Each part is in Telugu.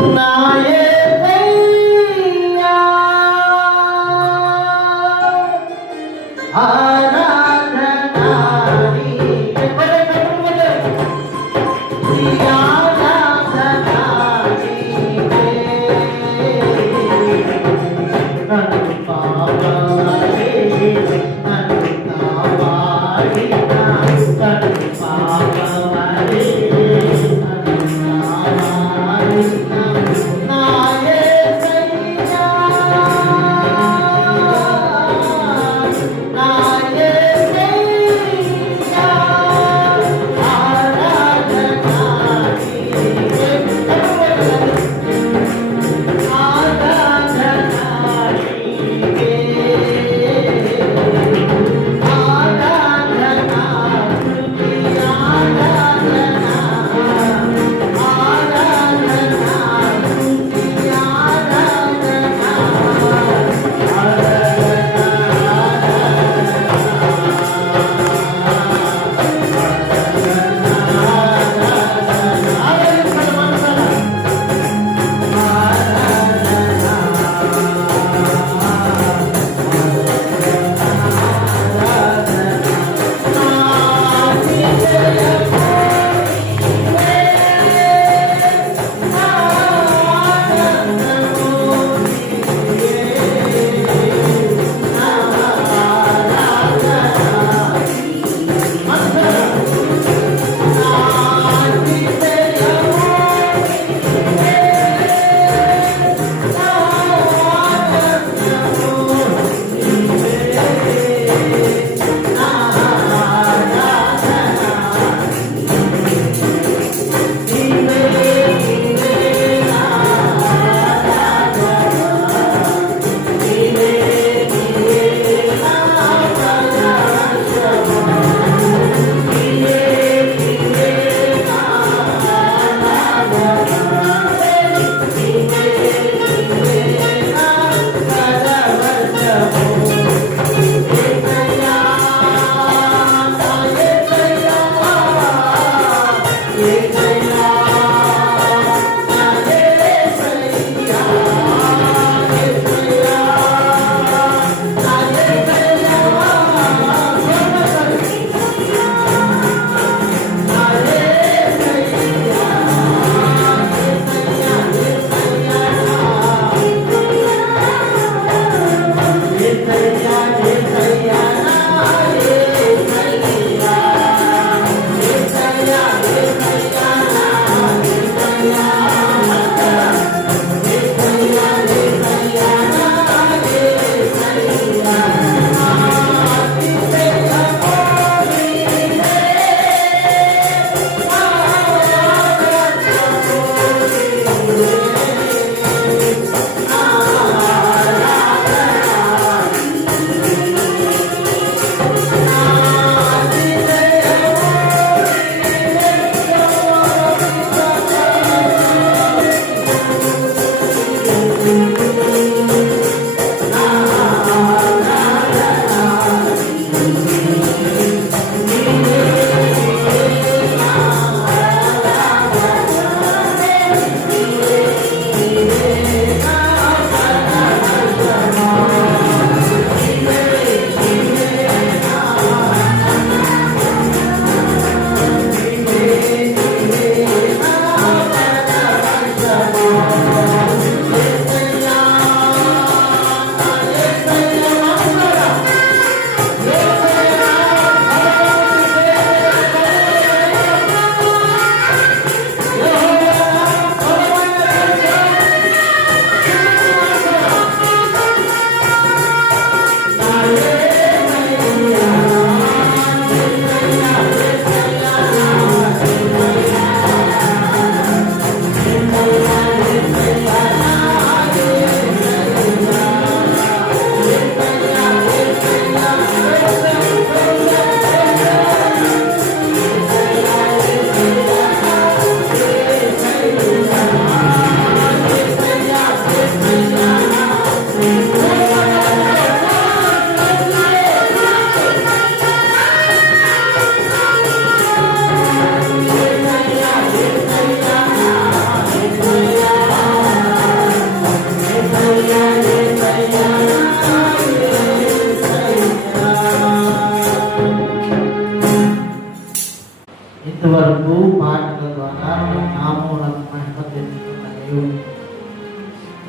నా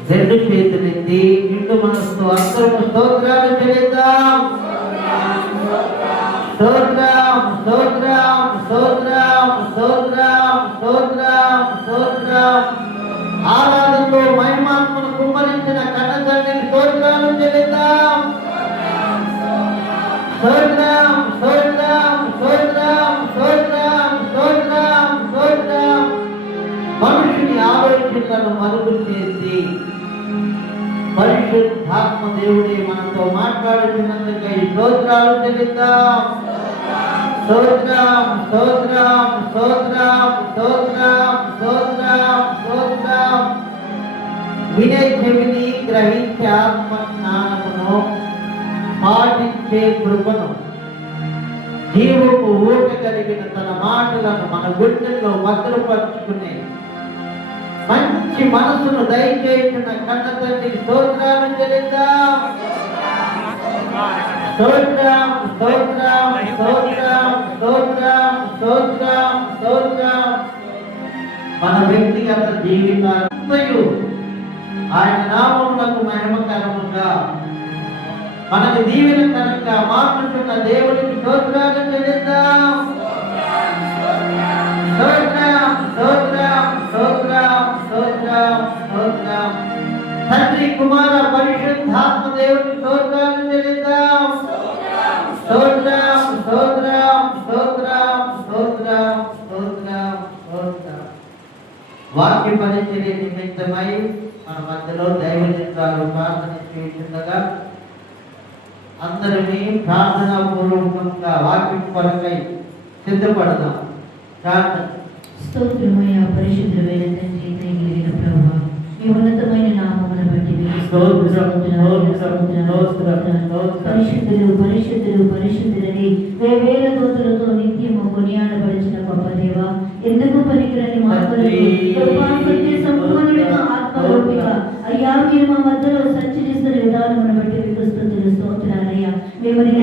రెండు చేతులెత్తి నిండు మనసుతో అందరము స్తోత్రాలు చెల్లిద్దాం. స్తోత్రం స్తోత్రం స్తోత్రం స్తోత్రం స్తోత్రం స్తోత్రం. ఆరాధనలో మహిమాత్మను కుమ్మరించిన కన్న తండ్రికి స్తోత్రాలు చెల్లిద్దాం. స్తోత్రం స్తోత్రం స్తోత్రం స్తోత్రం స్తోత్రం స్తోత్రం. మనుషుని ఆలోచనలను మరుగు చేసి పరిశుద్ధాత్మ దేవుడే మనతో మాట్లాడుతున్నందుకై స్తోత్రాలు చెల్లిద్దాం. స్తోత్రం స్తోత్రం స్తోత్రం స్తోత్రం స్తోత్రం స్తోత్రం. వినే చెవిని గ్రహించే ఆత్మ జ్ఞానమును పాటించే కృపను జీవపు ఊట కలిగిన తన మాటలను మన గుండెల్లో భద్రపరుచుకునే మంచి మనసును దయచేసిన కన్న తండ్రికి స్తోత్రాలు చెల్లిద్దాం. స్తోత్రం స్తోత్రం స్తోత్రం స్తోత్రం స్తోత్రం స్తోత్రం. మన వ్యక్తిగత జీవితాలు ఆయన నామమునకు మహిమకరముగా మనకు దీవెనకరంగా మార్చుతున్న దేవునికి స్తోత్రాలు చెల్లిద్దాం. స్తోత్రం స్తోత్రం స్తోత్రం స్తోత్రం స్తోత్రం. తండ్రి కుమార పరిశుద్ధాత్మ దేవునికి స్తోత్రాలు చెల్లిద్దాం. స్తోత్రం స్తోత్రం స్తోత్రం స్తోత్రం స్తోత్రం స్తోత్రం. వాక్య పరిచర్య నిమిత్తమై మన మధ్యలో దైవ చిత్రాలు ప్రార్థన చేస్తుండగా అందరినీ ప్రార్థనా పూర్వకంగా వాక్యం కొరకై సిద్ధపడదాం. ప్రార్థన. స్తోత్రమయ్య పరిశుద్ధమైన తండ్రి, దయగలిగిన ప్రభువా, మీ ఉన్నతమైన నామమును బట్టి పరిశుద్ధులు పరిశుద్ధులు పరిశుద్ధులని వేవేల దూతలతో నిత్యము కొనియాడబడిన గొప్ప దేవ, ఎందుకు పనికిరని సంపూర్ణుడిగా ఆత్మరూపిగా అయ్యా మీరు మా మధ్యలో సంచరిస్తున్న విధానమును బట్టి మీకు స్తుతులు స్తోత్రాలయ్యా. మిమ్మల్ని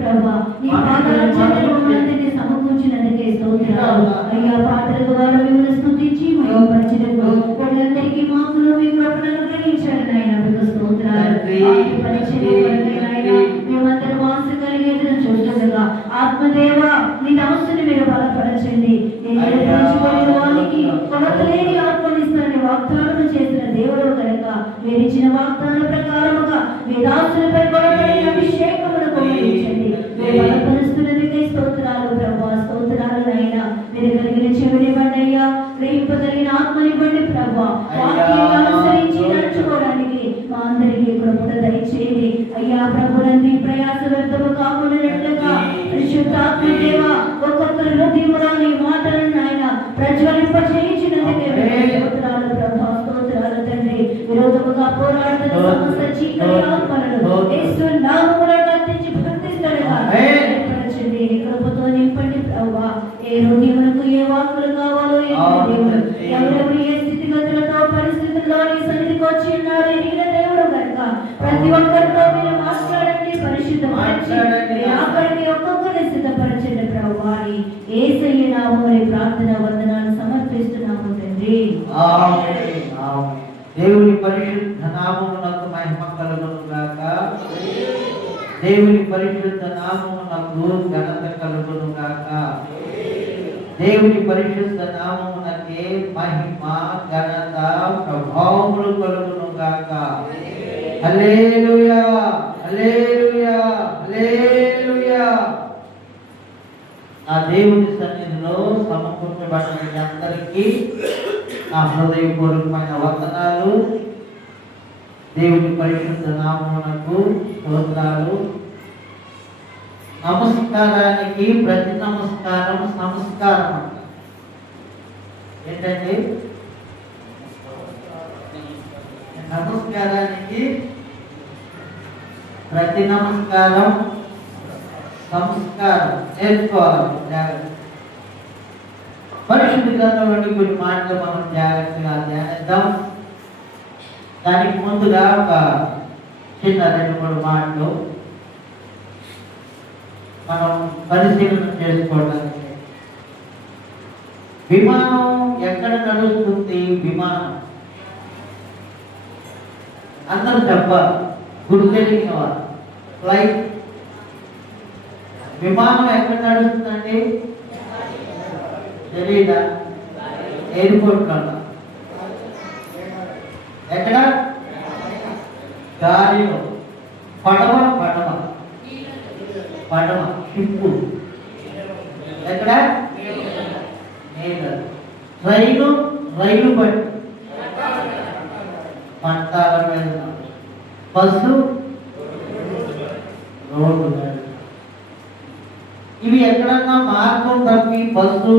ప్రభా నీ పాదాల చెంతని సమకూర్చినందుకే స్తోత్రాలు అయ్యా. పాటల ద్వారా మిమ్మల్ని స్తుతించి మహిమపరచినకు వాళ్ళందరికీ మాకులు మీ కృపను అనుగ్రహించండి నాయన. మీకు స్తోత్రాలు. మేమందరూ వాస కలిగి ఎదురు చూస్తుండగా ఆత్మదేవ మీ నమస్సుని మీరు బలపరచండి. వారికి కొరతలేని ఆత్మనిస్తాన్ని వాగ్దానం చేసిన దేవుడు కనుక మీరు ఇచ్చిన వాగ్దానం ప్రకారముగా మీ దాసులపై కొరతలేని అభిషేకమును కొనరించండి. మీరు బలపరుస్తున్నందుకే స్తోత్రాలు ప్రభా. స్తోత్రాలు అయినా మీరు కలిగిన చెవినివ్వండి అయ్యా, గ్రహింపగలిగిన ఆత్మనివ్వండి ప్రభా. వాక్యాన్ని అనుసరించి నడుచుకోవడానికి మా అందరికీ కృపను దయచేయండి అయ్యా. ప్రభునంది ప్రయాస వ్యర్థము కాకుండా పరిశుద్ధాత్మ దేవ ఒక్కొక్కరి హృదయములోని మాటలను ఆయన ప్రజ్వలింప చేయించినందుకే స్తోత్రాలు ప్రభా. స్తోత్రాలు తండ్రి. విరోధముగా పోరాడుతున్న సమస్త చీకటి ఆత్మలను యేసు నామములో గద్దించి బంధించడగా ఏర్పరచండి. కృపతో నింపండి ప్రభువా. ఏ హృదయములకు ఏ వాక్కులు కావాలో ఎవరెవరు ఏ స్థితిగతులతో పరిస్థితుల్లో నీ సన్నిధికి వచ్చి ఉన్నారు ఎరిగిన దేవుడు కనుక ప్రతి ఒక్కరితో మీరు మాట్లాడండి, పరిశుద్ధపరచండి. అక్కడికి ఒక్కొక్కరిని సిద్ధపరచండి ప్రభువా. యేసయ్య నామములో ప్రార్థన వందనాలు సమర్పిస్తున్నాము తండ్రి. దేవుని పరిశుద్ధ నామమునకు మహిమ కలుగును గాక. దేవుని పరిశుద్ధ నామమునకు ఘనత కలుగును గాక. దేవుని పరిశుద్ధ నామమునకే మహిమ ఘనత ప్రభావములు కలుగును గాక. హల్లెలూయా హల్లెలూయా హల్లెలూయా. ఆ దేవుని సన్నిధిలో సమకూర్చబడిన అందరికీ నా హృదయపూర్వకమైన వందనాలు. దేవుని పరిశుద్ధ నామమునకు స్తోత్రాలు. నమస్కారానికి ప్రతి నమస్కారం సంస్కారం ఏంటండి? నమస్కారానికి ప్రతి నమస్కారం సంస్కారం నేర్చుకోవాలి జాగ్రత్త. పరిశుద్ధ గ్రంథంలోని కొన్ని మాటలు మనం జాగ్రత్తగా ధ్యానిద్దాం. దానికి ముందుగా ఒక చిన్న 2-3 మాటలు మనం పరిశీలన చేసుకోవడానికి. విమానం ఎక్కడ నడుస్తుంది? విమానం. అందరూ చెప్పాలి, గుర్తెరిగిన వారు. ఫ్లైట్. విమానం ఎక్కడ నడుస్తుందండి? తెలీదా? ఎయిర్పోర్ట్ కన్నా. ఎక్కడ? గాలిలో. పడవ షిప్పు. ఎక్కడ? నీళ్ళ. రైలు బండి పట్టాల మీద. బస్సు రోడ్డు మీద. ఇవి ఎక్కడన్నా మార్గం తప్పి బస్సు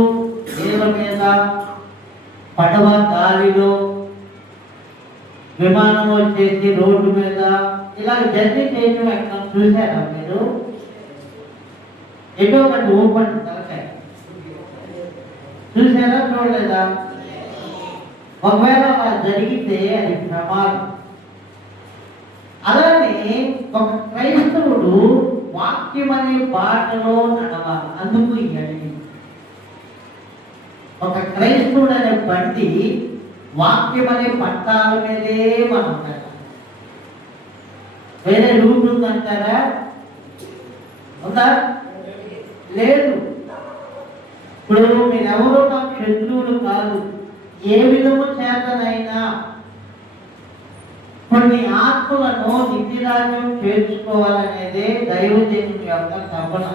నీళ్ళ మీద, పడవ గాలిలో, విమానం వచ్చేసి రోడ్డు మీద ఇలా జర్నీ చేయడం ఎక్కడ చూసారా మీరు? ఎటో ఒకటి ఊపండి తలకాయ. చూసారా? చూడలేదా? ఒకవేళ అలా జరిగితే అది ప్రమాదం. అలానే ఒక క్రైస్తవుడు వాక్యం అనే బాటలో నడవాలి. అందుకు ఈ అడిగి ఒక క్రైస్తవుడు అనే బండి వాక్యం అనే పట్టాల మీదే మనం వెళ్ళాలి. వేరే రూట్ ఉందంటారా? ఉందా? లేదు. ఇప్పుడు మీరెవరో నాకు శత్రువులు కాదు. ఏ విధము చేతనైనా కొన్ని ఆత్మలను నిత్యరాజ్యం చేర్చుకోవాలనేదే దైవజనుని యొక్క తపన.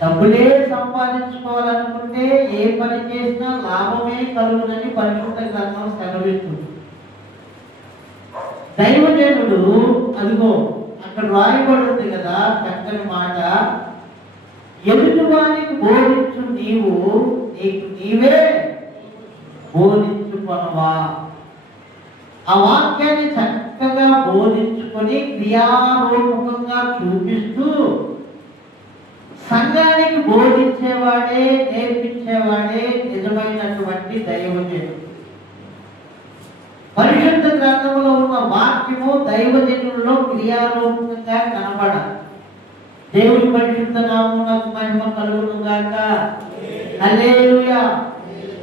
డబ్బులే సంపాదించుకోవాలనుకుంటే ఏ పని చేసినా లాభమే కలుగునని పరిశుద్ధ గ్రంథం సెలవిస్తుంది. దైవజనుడు అదిగో అక్కడ రాయబడింది కదా చక్కని మాట, ఎదుటివానికి బోధించు నీవు నీకు నీవే బోధించుకొనవా. ఆ వాక్యాన్ని చక్కగా బోధించుకొని క్రియారూపకంగా చూపిస్తూ సంఘానికి బోధించేవాడే, నేర్పించేవాడే నిజమైనటువంటి దైవజనుడు. పరిశుద్ధ గ్రంథంలో ఉన్న వాక్యము దైవజనుల్లో క్రియారూపకంగా కనబడాలి. దేవుని పరిశుద్ధ నామమునకు మహిమ కలుగును గాక. హల్లెలూయా.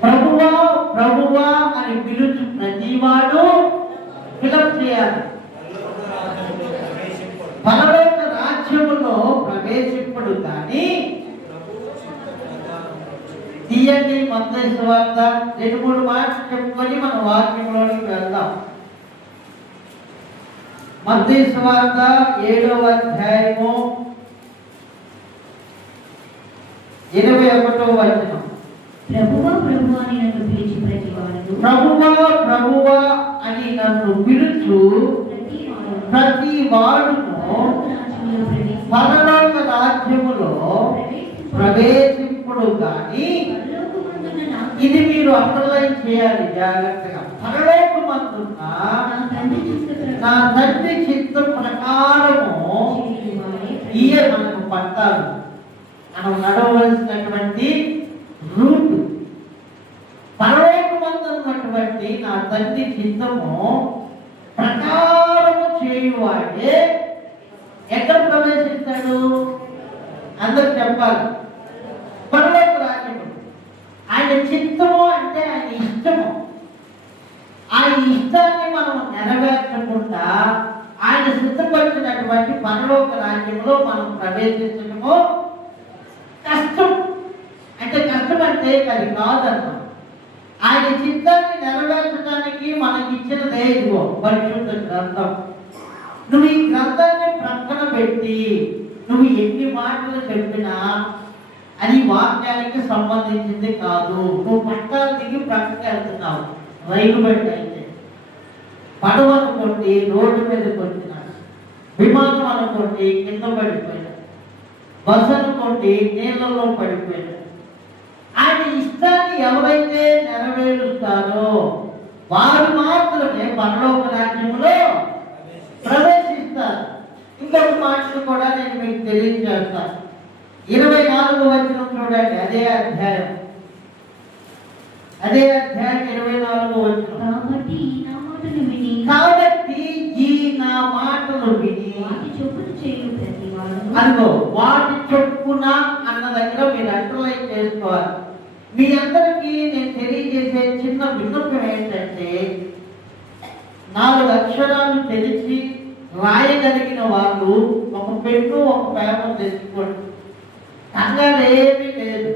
ప్రభువా ప్రభువా అని పిలుచు ప్రతివాడు ఫిలప్ చేయాలి. పరలోక రాజ్యములో ప్రవేశింపడు కానీ తీయండి. మత్తయి సువార్త 2-3 మాటలు చెప్పుకొని మన వాక్యంలోకి వెళ్దాం. మత్తయి సువార్త 7వ అధ్యాయము 21వ వచనం. ప్రభువా ప్రభువా అని నన్ను పిలిచి ప్రతివాడు, ప్రభువా ప్రభువా అని నన్ను పిలుచు ప్రతివాడును పరలోక రాజ్యములో ప్రవేశింపుడు కానీ. ఇది మీరు అండర్లైన్ చేయాలి జాగ్రత్తగా. పరలోకమందున్న నా తండ్రి చిత్తం ప్రకారము ఇయే మనకు పట్టాలు. మనం నడవలసినటువంటి రూట్. పరలోకమందున్నటువంటి నా తండ్రి చిత్తము ప్రకారము చేయువాడే ఎక్కడ ప్రవేశిస్తాడు? అందరూ చెప్పాలి. పరలోక రాజ్యము. ఆయన చిత్తము అంటే ఆయన ఇష్టము. ఆయన ఇష్టాన్ని మనం నెరవేర్చకుండా ఆయన సిద్ధపరిచినటువంటి పరలోక రాజ్యంలో మనం ప్రవేశించడము కష్టం. అంటే కష్టం అంటే అది కాదన్నమాట. ఆయన చిత్తాన్ని నెరవేర్చడానికి మనకిచ్చినదే ఇదిగో పరిశుద్ధ గ్రంథం. నువ్వు ఈ గ్రంథాన్ని ప్రక్కన పెట్టి నువ్వు ఎన్ని మాటలు చెప్పినా అది వాక్యానికి సంబంధించింది కాదు. నువ్వు పట్టాలు దిగి ప్రక్కకి వెళ్తున్నావు. రైలు బండి అయితే, పడవ అనుకోండి రోడ్డు మీద కొట్టిన, విమానం అనుకోండి కింద పడిపోయిన, బస్సు అనుకోండి నీళ్ళలో పడిపోయిన. ఆయన ఇష్టాన్ని ఎవరైతే నెరవేరుస్తారో వారు మాత్రమే పరలోక రాజ్యంలో ప్రవేశిస్తారు. ఇంకొక మాటలు కూడా నేను మీకు తెలియజేస్తాను. 24వ వచనం చూడండి. అదే అధ్యాయం 24వ వచనం. కాబట్టి ఈ నా మాటలు విని అదిగో వాటి చొప్పున అన్న దగ్గర మీరు అండర్లైన్ చేసుకోవాలి. మీ అందరికీ నేను తెలియజేసే చిన్న విన్నపం ఏంటంటే 4 అక్షరాలు తెలిసి రాయగలిగిన వాళ్ళు ఒక పెన్ను ఒక పేపర్ తెచ్చుకోండి. కంగారేమీ లేదు.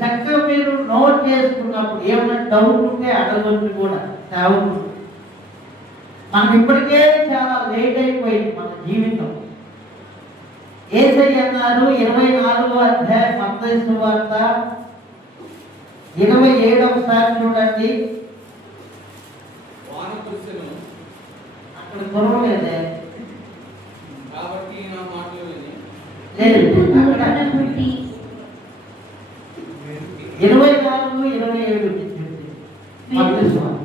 చక్కగా మీరు నోట్ చేసుకున్నప్పుడు ఏమైనా డౌట్ ఉంటే అడగొచ్చు కూడా. మనం ఇప్పటికే చాలా లేట్ అయిపోయింది మన జీవితం. యేసయ్య అన్నారు 24వ అధ్యాయం మత్తయి సువార్త 27వ చూడండి. అక్కడ కురవలేదే కాబట్టి నా మాటలు విని లేదు. అక్కడ 24-27 మత్తయి సువార్త.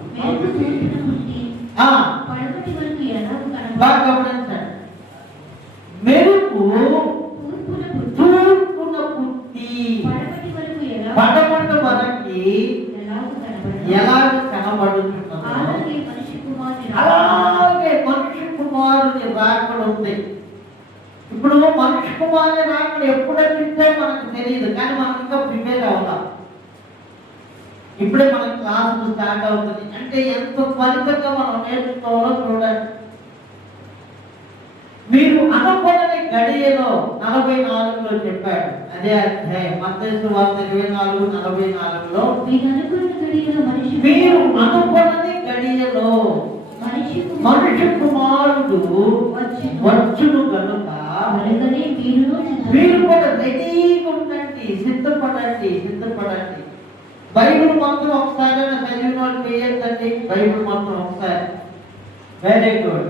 బాగా గమనించండి. మెరుపు తూర్పున పుట్టి పడమట వరకి ఎలాగ కనబడుతున్నదో అలాగే మనిషి కుమారుని రాకడ ఉంది. ఇప్పుడు మనిషి కుమారుని రాకడ ఎప్పుడైతే మనకు తెలియదు, కానీ మనం ఇంకా ప్రిపేర్ అవ్వాలి. ఇప్పుడే మన క్లాస్ స్టార్ట్ అవుతుంది అంటే ఎంత త్వరితంగా మనం నేర్చుకోవాలో చూడండి. మీరు అనుకోని గడియలో 44లో చెప్పాడు. అదే అధ్యాయం మత్తయి సువార్త 24:44లో మీరు అనుకోని గడియలో మనిషి కుమారుడు వచ్చును కనుక మీరు కూడా రెడీగా ఉండండి, సిద్ధపడండి. బైబిల్ మొత్తం ఒకసారి చదివిన వాళ్ళు వేయద్దండి. బైబిల్ మొత్తం ఒకసారి. Very good.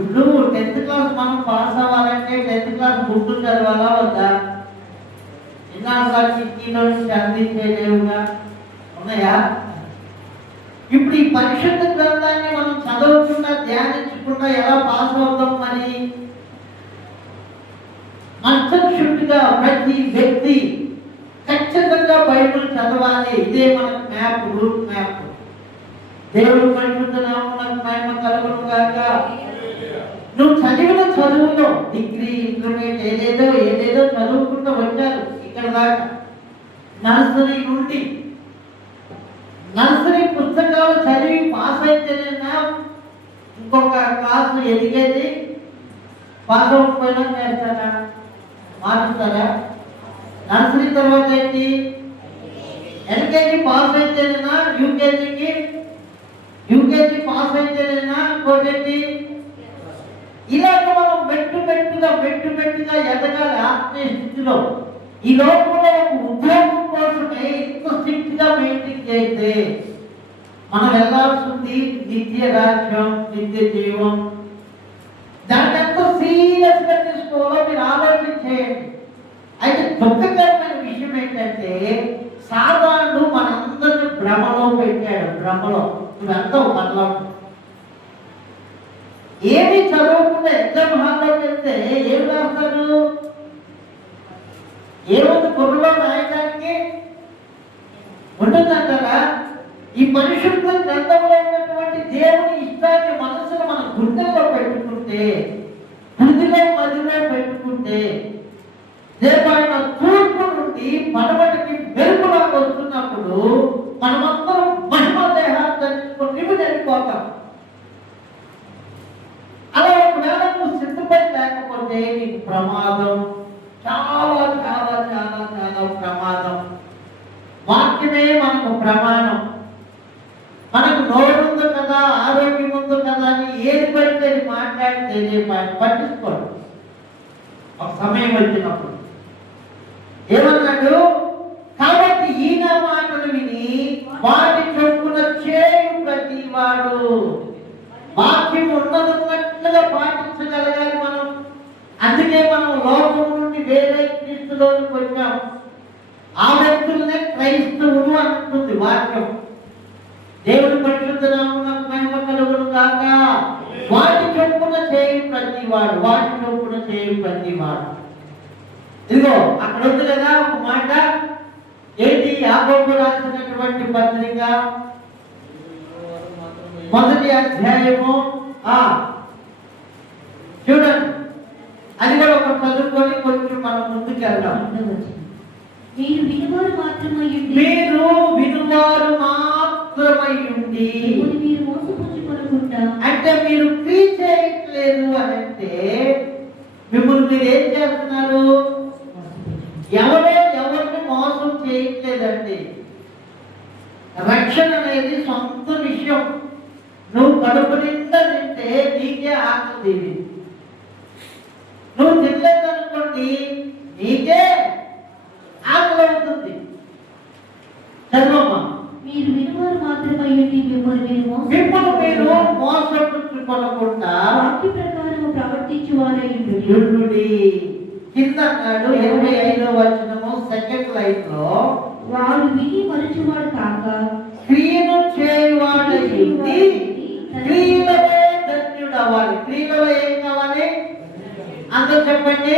ఇప్పుడు 10th క్లాస్ మనం పాస్ అవ్వాలంటే 10th క్లాస్ బుక్ చదవాలా వద్దా? ఇన్నాళ్ళ చిట్టీలో నుంచి అందించేదేవుగా ఉన్నాయా? ఇప్పుడు ఈ పరిశుద్ధ గ్రంథాన్ని మనం చదవకుండా ధ్యానించకుండా ఎలా పాస్ అవుతాం? మరి అంతర్శుద్ధిగా ప్రతి వ్యక్తి ఖచ్చితంగా బైబిల్ చదవాలి. ఇదే మన మ్యాప్, రూట్ మ్యాప్. దేవుడు పరిశుద్ధ నామమునకు మహిమ కలుగును గాక. నువ్వు చదివిన చదువులో డిగ్రీ, ఇంటర్మీడియట్ ఏదేదో చదువుకుంటూ వచ్చారు ఇక్కడ దాకా. నర్సరీ పుస్తకాలు చదివి పాస్ అయితేనేనా ఇంకొక క్లాసు ఎదిగేది? పాస్ అవ్వకపోయినా చేస్తారా? మారుస్తారా? నర్సరీ తర్వాత ఏంటి? ఎల్కేజీ పాస్ అయితేనేనా యూకేజీ పాస్ అయితేనేనా ఇంకోటి? ఇలాగ మనం మెట్టుగా ఎదగాలి ఆత్మీయ స్థితిలో. ఈ లోకంలో ఒక ఉద్యోగం కోసమే ఇంత స్ట్రిక్ట్ గా మెయింటైన్ చేస్తే మనం వెళ్ళాల్సింది నిత్య రాజ్యం, నిత్య జీవం. దాన్ని ఎంతో సీరియస్ గా తీసుకోవాలో మీరు ఆలోచించేయండి. అయితే దుఃఖకరమైన విషయం ఏంటంటే సాధారణ మనందరినీ భ్రమలో పెట్టాడు. ఇదంతా మనలో ఏమి చదవకుండా ఎగ్జామ్ హాల్లోకి వెళ్తే ఏం రాస్తాడు? ఏముంది బుర్రలో రాయడానికి? ఉంటుందంటారా? ఈ పరిశుద్ధ గ్రంథంలో ఉన్నటువంటి దేవుని ఇష్టాన్ని మనసును మన గుండెల్లో పెట్టుకుంటే, హృదయలో మదిలో పెట్టుకుంటే, రేపు ఆయన తూర్పు నుండి పడమటికి మెరుపులాగా వస్తున్నప్పుడు మనమందరం మహిమ దేహాన్ని ధరించుకొని వెళ్ళిపోతాం. అలా ఒకవేళ నువ్వు సిద్ధపడి లేకపోతే నీకు ప్రమాదం, చాలా చాలా చాలా చాలా ప్రమాదం. వాక్యమే మనకు ప్రమాణం. మనకు నోరు ఉంది కదా, ఆరోగ్యం ఉంది కదా అని ఏది పడితే అది మాట్లాడితే పట్టించుకోడు. ఒక సమయం వచ్చినప్పుడు ఏమన్నాడు? కాబట్టి ఈయన మాటలు విని వాటి చొప్పున చేయు ప్రతి వాడు. వాక్యం ఉన్నదన్నట్లుగా పాటించగలగాలి మనం. అందుకే మనం లోకం నుండి వేరే క్రీస్తులోకి వచ్చాం. ఆ వ్యక్తులనే క్రైస్తవుడు అంటుంది వాక్యం. దేవుని పరిశుద్ధ నామమునకు మహిమ కలుగును గాక. వాటి చొప్పున చేయు ప్రతి వాడు. ఇదిగో అక్కడ ఉంది కదా ఒక మాట. ఏంటి? యాకోబు రాసినటువంటి పత్రిక 1వ అధ్యాయము చూడండి అది కూడా ఒక చదువుకొని కొంచెం మనం ముందుకు వెళ్దాం. మీరు వినువారు మాత్రమై ఉండి మీరు వినువారు మాత్రమై ఉండి మీరు మోసపుచ్చుకొనకుండా అంటే మీరు క్రియ చేయట్లేదు అని అంటే మిమ్మల్ని మీరు ఏం చేస్తున్నారు? ఎవరిని మోసం చేయట్లేదండి. రక్షణ అనేది సొంత విషయం. నువ్వు కడుపు నిండా తింటే నీకే ఆకలి. నువ్వు తినలేదనుకోండి నీకే ఆకలి అవుతుంది. చదవమ్మా. మీరు వినువారు మాత్రమై ఉండి మిమ్మల్ని మీరు మోసపుచ్చుకొనకుండా వాక్య ప్రకారము ప్రవర్తించువారై ఉండుడి. కింద అన్నాడు 25వ వచనము సెకండ్ లైన్ లో, వాడు విని మరచువాడు కాక క్రియను చేయువాడై ఉండి క్రియలనే ధన్యుడు అవ్వాలి. క్రియలలో ఏం కావాలి? అందరూ చెప్పండి.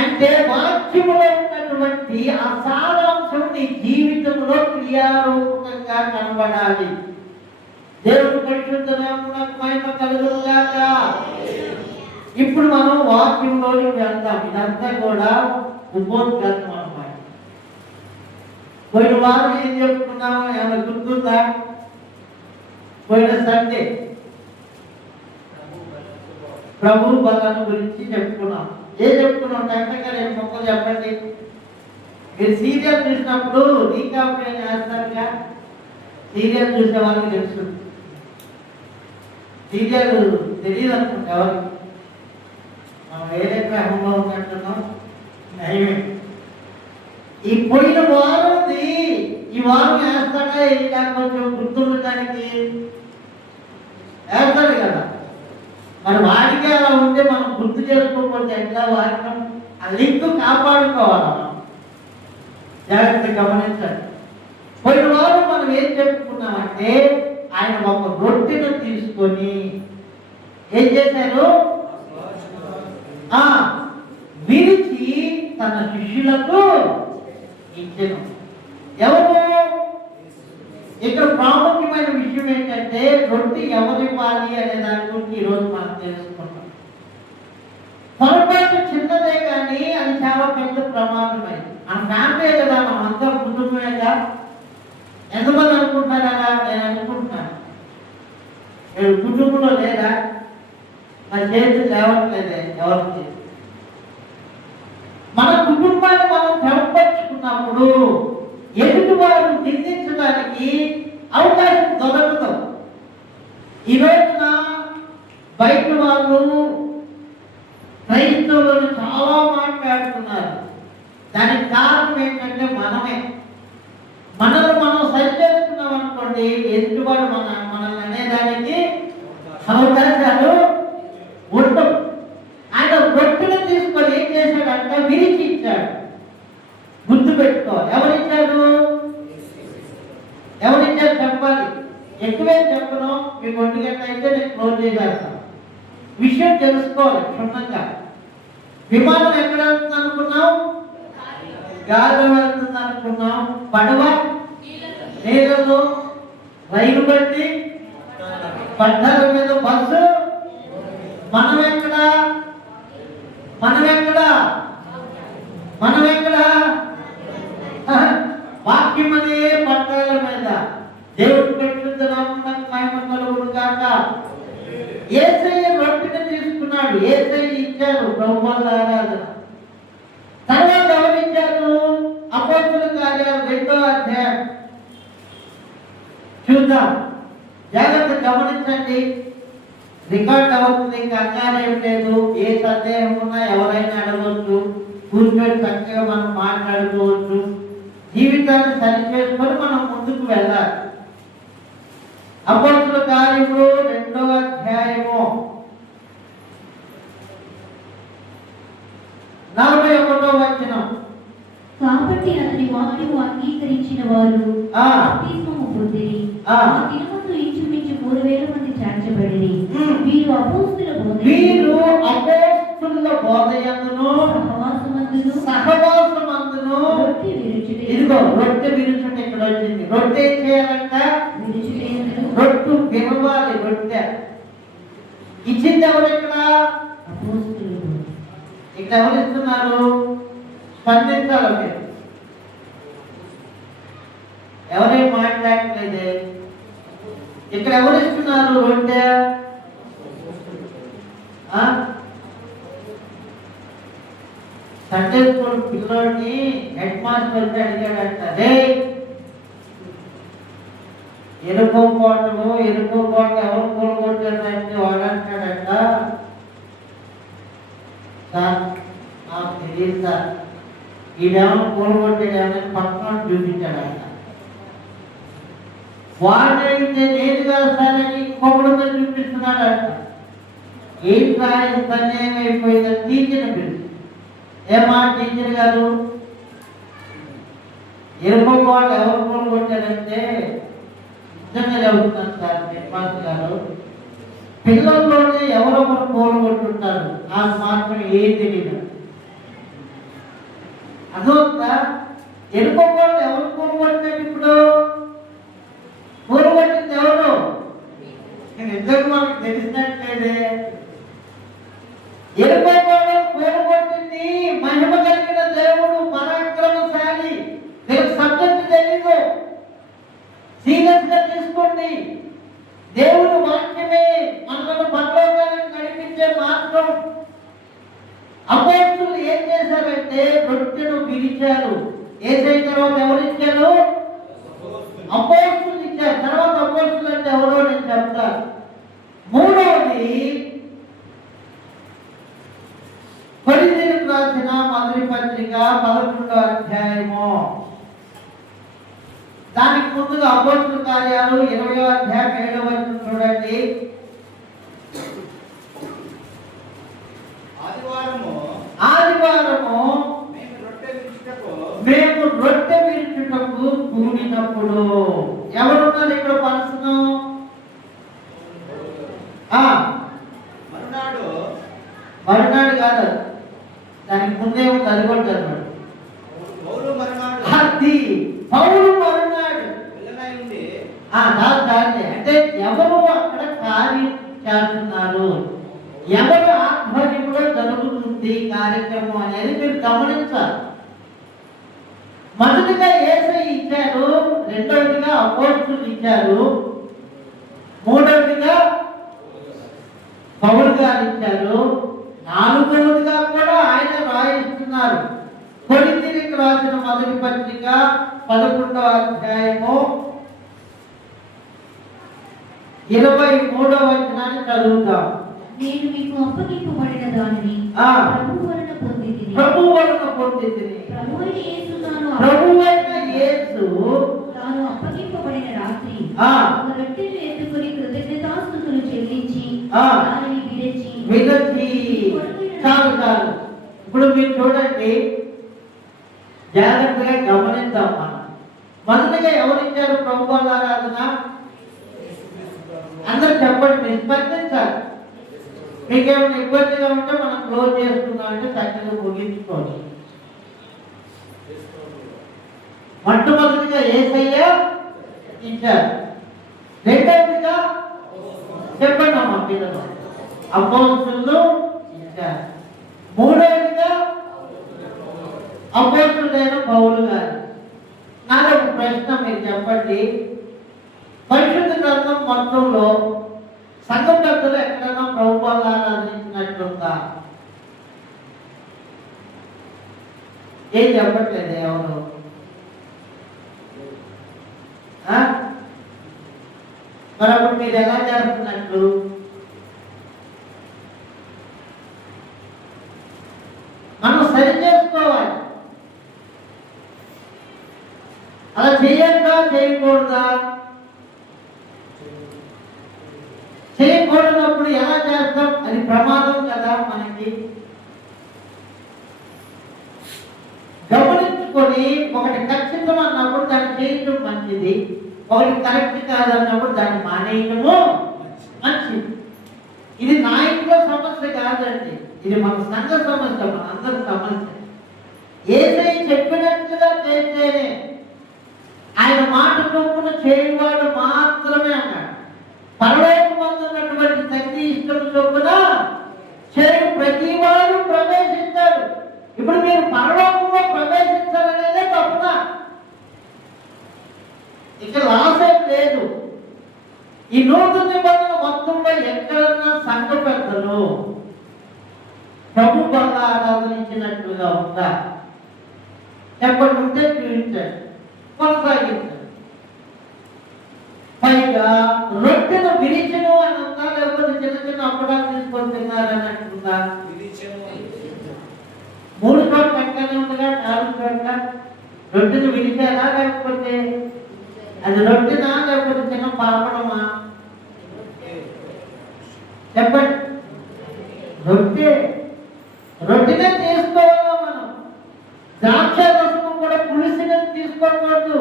అంటే వాక్యములో ఉన్నటువంటి ఆ సారాంశం నీ జీవితంలో క్రియారూపకంగా కనబడాలి. దేవుడు పరిశుద్ధ నామమునకు మహిమ కలుగును గాక. ఇప్పుడు మనం వాక్యంలోకి వెళ్తాం. ఇదంతా కూడా ఉపోద్ఘాతం అన్నమాట. పోయిన వారం ఏం చెప్పుకున్నాము? ఏమైనా గుర్తుందా? పోయిన సండే ప్రభు బలను గురించి చెప్పుకున్నాం. ఏం చెప్పుకున్నాం? టెక్నికల్గా రెండు మొక్కలు చెప్పండి. మీరు సీరియల్ చూసినప్పుడు రీకాపరేషన్ చేస్తారుగా. సీరియల్ చూసే వాళ్ళకి తెలుసు. సీరియల్ తెలియదు అనుకుంటే ఎవరికి. మనం వేరే గ్రహంలో ఉన్నట్టున్నాం. నయమే. ఈ పోయిన వారంది ఈ వారం వేస్తాడా? ఇంకా కొంచెం గుర్తుండటానికి వేస్తాడు కదా. మరి వాడికి అలా ఉంటే మనం గుర్తు చేసుకోకపోతే ఎట్లా? వాడటం ఆ లింక్ కాపాడుకోవాలి. మనం జాగ్రత్త గమనించండి. పోయిన వారం మనం ఏం చెప్పుకున్నామంటే ఆయన ఒక రొట్టెను తీసుకొని ఏం చేశారు? విరిచి తన శిష్యులకు ఇచ్చెను. ఎవరు? ఇక్కడ ప్రాముఖ్యమైన విషయం ఏంటంటే రొట్టె ఎవరు ఇవ్వాలి అనే దాని గురించి ఈరోజు మనం తెలుసుకుంటాం. పొరపాటు చిన్నదే కానీ అది చాలా పెద్ద ప్రమాదమైంది. మన ఫ్యామిలీ కదా, మనం అంతా కుటుంబమేగా. ఎంతమంది అనుకుంటారా? నేను అనుకుంటున్నాను. మీరు కుటుంబంలో లేదా? నా చేతులు లేవట్లేదే ఎవరికి. మన కుటుంబాన్ని మనం క్రమపరుచుకున్నప్పుడు ఎదుటి వారు నిందించడానికి అవకాశం దొరకదు. ఈ రోజున బయట వాళ్ళు క్రైస్తవులను చాలా మాట్లాడుతున్నారు. దానికి కారణం ఏంటంటే మనమే. మనల్ని మనం సరి చేసుకున్నాం అనుకోండి, ఎదుటివాడు మనల్ని అనేదానికి అవకాశాలు ఉండవు. ఆయన రొట్టెను తీసుకొని ఏం చేశాడంటే విరిచి ఇచ్చాడు. గుర్తు పెట్టుకో. ఎవరిచ్చాడు? చెప్పాలి. ఎక్కువే చెప్పను. మీకు 1 గంట అయితే నేను క్లోజ్ చేసేస్తాను. విషయం తెలుసుకోవాలి క్షుణ్ణంగా. విమానం ఎక్కడ వెళ్తుంది అనుకున్నాం? గాలిలో వెళ్తుంది అనుకున్నాం. పడవ నీళ్ళలో, రైలు బండి, పట్టాల మీద బస్సు. మనం ఎక్కడా? వాక్యం అనే పట్టాల మీద. దేవుడు పరిశుద్ధ నామమునకు మహిమ కలుగును గాక. యేసయ్య రొట్టెను తీసుకున్నాడు. యేసయ్య ఇచ్చారు ప్రభువుల ఆరాధన. తర్వాత ఎవరిచ్చారు? అపోస్తలుల కార్యాలు 2వ అధ్యాయం చూద్దాం. జాగ్రత్త గమనించండి. రికార్డ్ అవుతుంది. కంగారు ఏం లేదు. ఏ సందేహం ఉన్నా ఎవరైనా అడగవచ్చు. కూర్చొని చక్కగా మనం మాట్లాడుకోవచ్చు. జీవితాన్ని సరి చేసుకొని మనం ముందుకు వెళ్ళాలి. అపోస్తలుల కార్యములు 2వ అధ్యాయము 41వ వచనం. కాబట్టి అతని వాక్యము అంగీకరించిన వారు బాప్తిస్మము పొందిరి. ఆ దినమందు ఇంచుమించు 3000 మంది చేర్చబడిరి. వీరు అపోస్తలుల బోధయందును సహవాసమందును రొట్టె విరుచుట. ఇక్కడ వచ్చింది. రొట్టె ఏం చేయాలంట? రొట్టె విరవాలి. రొట్టె ఇచ్చింది ఎవరు? ఇక్కడ ఇక్కడ ఎవరు ఇస్తున్నారు? స్పందించాలి మీరు. ఎవరేం మాట్లాడట్లేదే. ఇక్కడ ఎవరు ఇస్తున్నారు రొట్టె? సండే స్కూల్ పిల్లోడిని హెడ్ మాస్టర్ వచ్చి అడిగాడంట, రే ఎరుపు కోటము ఎవరు కూలగొట్టారంటే వాడు అంటాడంట, సార్ నాకు తెలియదు సార్, ఈడేమో కూలగొట్టాడేమని పక్కన చూపించాడంట. వాడైతే నేను కాదు సార్ అని ఇంకొకటి చూపిస్తున్నాడంట. ఏంట్రా ఇంత అన్యాయం అయిపోయిందని టీచర్ పిలుసు. ఏమా టీచర్ గారు, ఎరుపు కోట ఎవరు కూలగొట్టారంటే నిజంగా చదువుతున్నాను సార్ హెడ్ మాస్టర్ గారు, పిల్లల్లోనే ఎవరొకరు కూలగొట్టుంటారు, నాకు మాత్రం ఏం తెలియదు. అదొక ఎరుపు కోట ఎవరు కూలగొట్టారు? ఇప్పుడు కూలగొట్టింది ఎవరు? నేను ఇద్దరు మనకు తెలిసినట్లేదే. ఎరుపు కోట కూలగొట్టింది మహిమ కలిగిన దేవుడు, పరాక్రమశాలి. మీకు సబ్జెక్ట్ తెలీదు, సీరియస్ గా తీసుకోండి. దేవుడు వాక్యమే మనలను పరలోకానికి నడిపించే మార్గం. అపోస్తులు ఏం చేశారంటే రొట్టెను విరిచారు. యేసయ్య తర్వాత ఎవరు ఇచ్చారు? అపోస్తులు ఇచ్చారు. తర్వాత అపోస్తులు అంటే ఎవరో నేను చెప్తాను. మూడవది కొరింథీయులకు రాసిన మొదటి పత్రిక 11వ అధ్యాయము. దానికి ముందుగా అపోస్తుల కార్యాలు 20వ అధ్యాయం 7వ వచనం చూడండి. ఆదివారము మేము రొట్టె విరుచుటకు కూడినప్పుడు ఎవరున్నారు ఇక్కడ? పర్సను మరునాడు కాదు, దానికి ముందే ఉంది, అది కూడా చదవండి. అది పౌలు మరునాడు అంటే ఎవరు అక్కడ కార్యం చేస్తున్నారు, ఎవరు ఆధ్వర్యంలో జరుగుతుంది కార్యక్రమం అనేది మీరు గమనించాలి. మొదటిగా యేసయ్య ఇచ్చారు, రెండవదిగా అపోస్తులు ఇచ్చారు, మూడవదిగా పౌలు గారు ఇచ్చారు, నాలుగవదిగా కూడా ఆయన రాయిస్తున్నారు. కొరింథీయులకు రాసిన మొదటి పత్రిక 11వ అధ్యాయము 23వ వచనాన్ని చదువుతాం. నేను మీకు అప్పగింపబడిన దానిని ప్రభువు వలన పొందితిని. ప్రభువైన యేసు తాను అప్పగింపబడిన రాత్రి రొట్టెను ఎత్తుకుని కృతజ్ఞతాస్తుతులు చెల్లించి దానిని విరచి చాలు. ఇప్పుడు మీరు చూడండి, జాగ్రత్తగా గమనిద్దాం. మనం మొదటిగా ఎవరిచ్చారు ప్రభు ఆరాధన? అందరు చెప్పండి, మీరు స్పందించాలి. మీకేమైనా ఇబ్బందిగా ఉంటే మనం క్లోజ్ చేసుకుందాం అంటే చక్కగా ముగించుకోవచ్చు. మొట్టమొదటిగా యేసయ్య ఇచ్చారు, రెండవదిగా చెప్పండి అమ్మా పిల్లలు అపోస్తులు ఇచ్చారు, మూడవదిగా అపోస్తులైన పౌలు గారు. నాకు ఒక ప్రశ్న, మీరు చెప్పండి, పరిశుద్ధ గ్రంథం మొత్తంలో సంఘం పెద్దలు ఎక్కడైనా ప్రభువుని ఆరాధించినట్లుందా? ఏం చెప్పట్లేదు ఎవరు? మరి అప్పుడు మీరు ఎలా చేస్తున్నట్లు? మనం సరి చేసుకోవాలి. అలా చేయొద్దా చేయకూడదా? చేయకూడనప్పుడు ఎలా చేస్తాం? అది ప్రమాదం కదా మనకి. గమనించుకొని ఒకటి ఖచ్చితం అన్నప్పుడు దాన్ని చేయటం మంచిది, ఒకటి కరెక్ట్ కాదన్నప్పుడు దాన్ని మానేయటము మంచిది. ఇది నా ఇంట్లో సమస్య కాదండి, ఇది మన సంఘ సమస్య, మన అందరి సమస్య. యేసయ్య చెప్పినట్లుగా చేస్తేనే, ఆయన మాట చొప్పున చేయవాడు మాత్రమే అన్నాడు. పరలోకమందున్నటువంటి శక్తి ఇష్టం చొప్పున చేయు ప్రతి వాడు ప్రవేశించాడు. ఇప్పుడు మీరు పరలోకంలో ప్రవేశించాలనేదే తప్పున, ఇక లాస్ ఏం లేదు. ఈ నూతన నిబంధన మొత్తంలో ఎక్కడన్నా సంఘ పెద్దలు ప్రభు బల్ల ఆరాధన ఇచ్చినట్లుగా ఉందా? ఎప్పటి ఉంటే చూపించండి, కొనసాగించండి. పైగా రొట్టెను విరిచను అని ఉందా, లేకపోతే చిన్న చిన్న అప్పడాలు తీసుకొని తిన్నారని అంటుందా? 3 చోట్ల ఎక్కడనే ఉందిగా, 4 చోట్ల రొట్టెను విరిచారా, లేకపోతే అది రొట్టెనా, లేకపోతే చిన్న పాపడమా? చెప్పండి. రొట్టెనే తీసుకోవాలా మనం. ద్రాక్ష రసము కూడా పులిసినది తీసుకోకూడదు.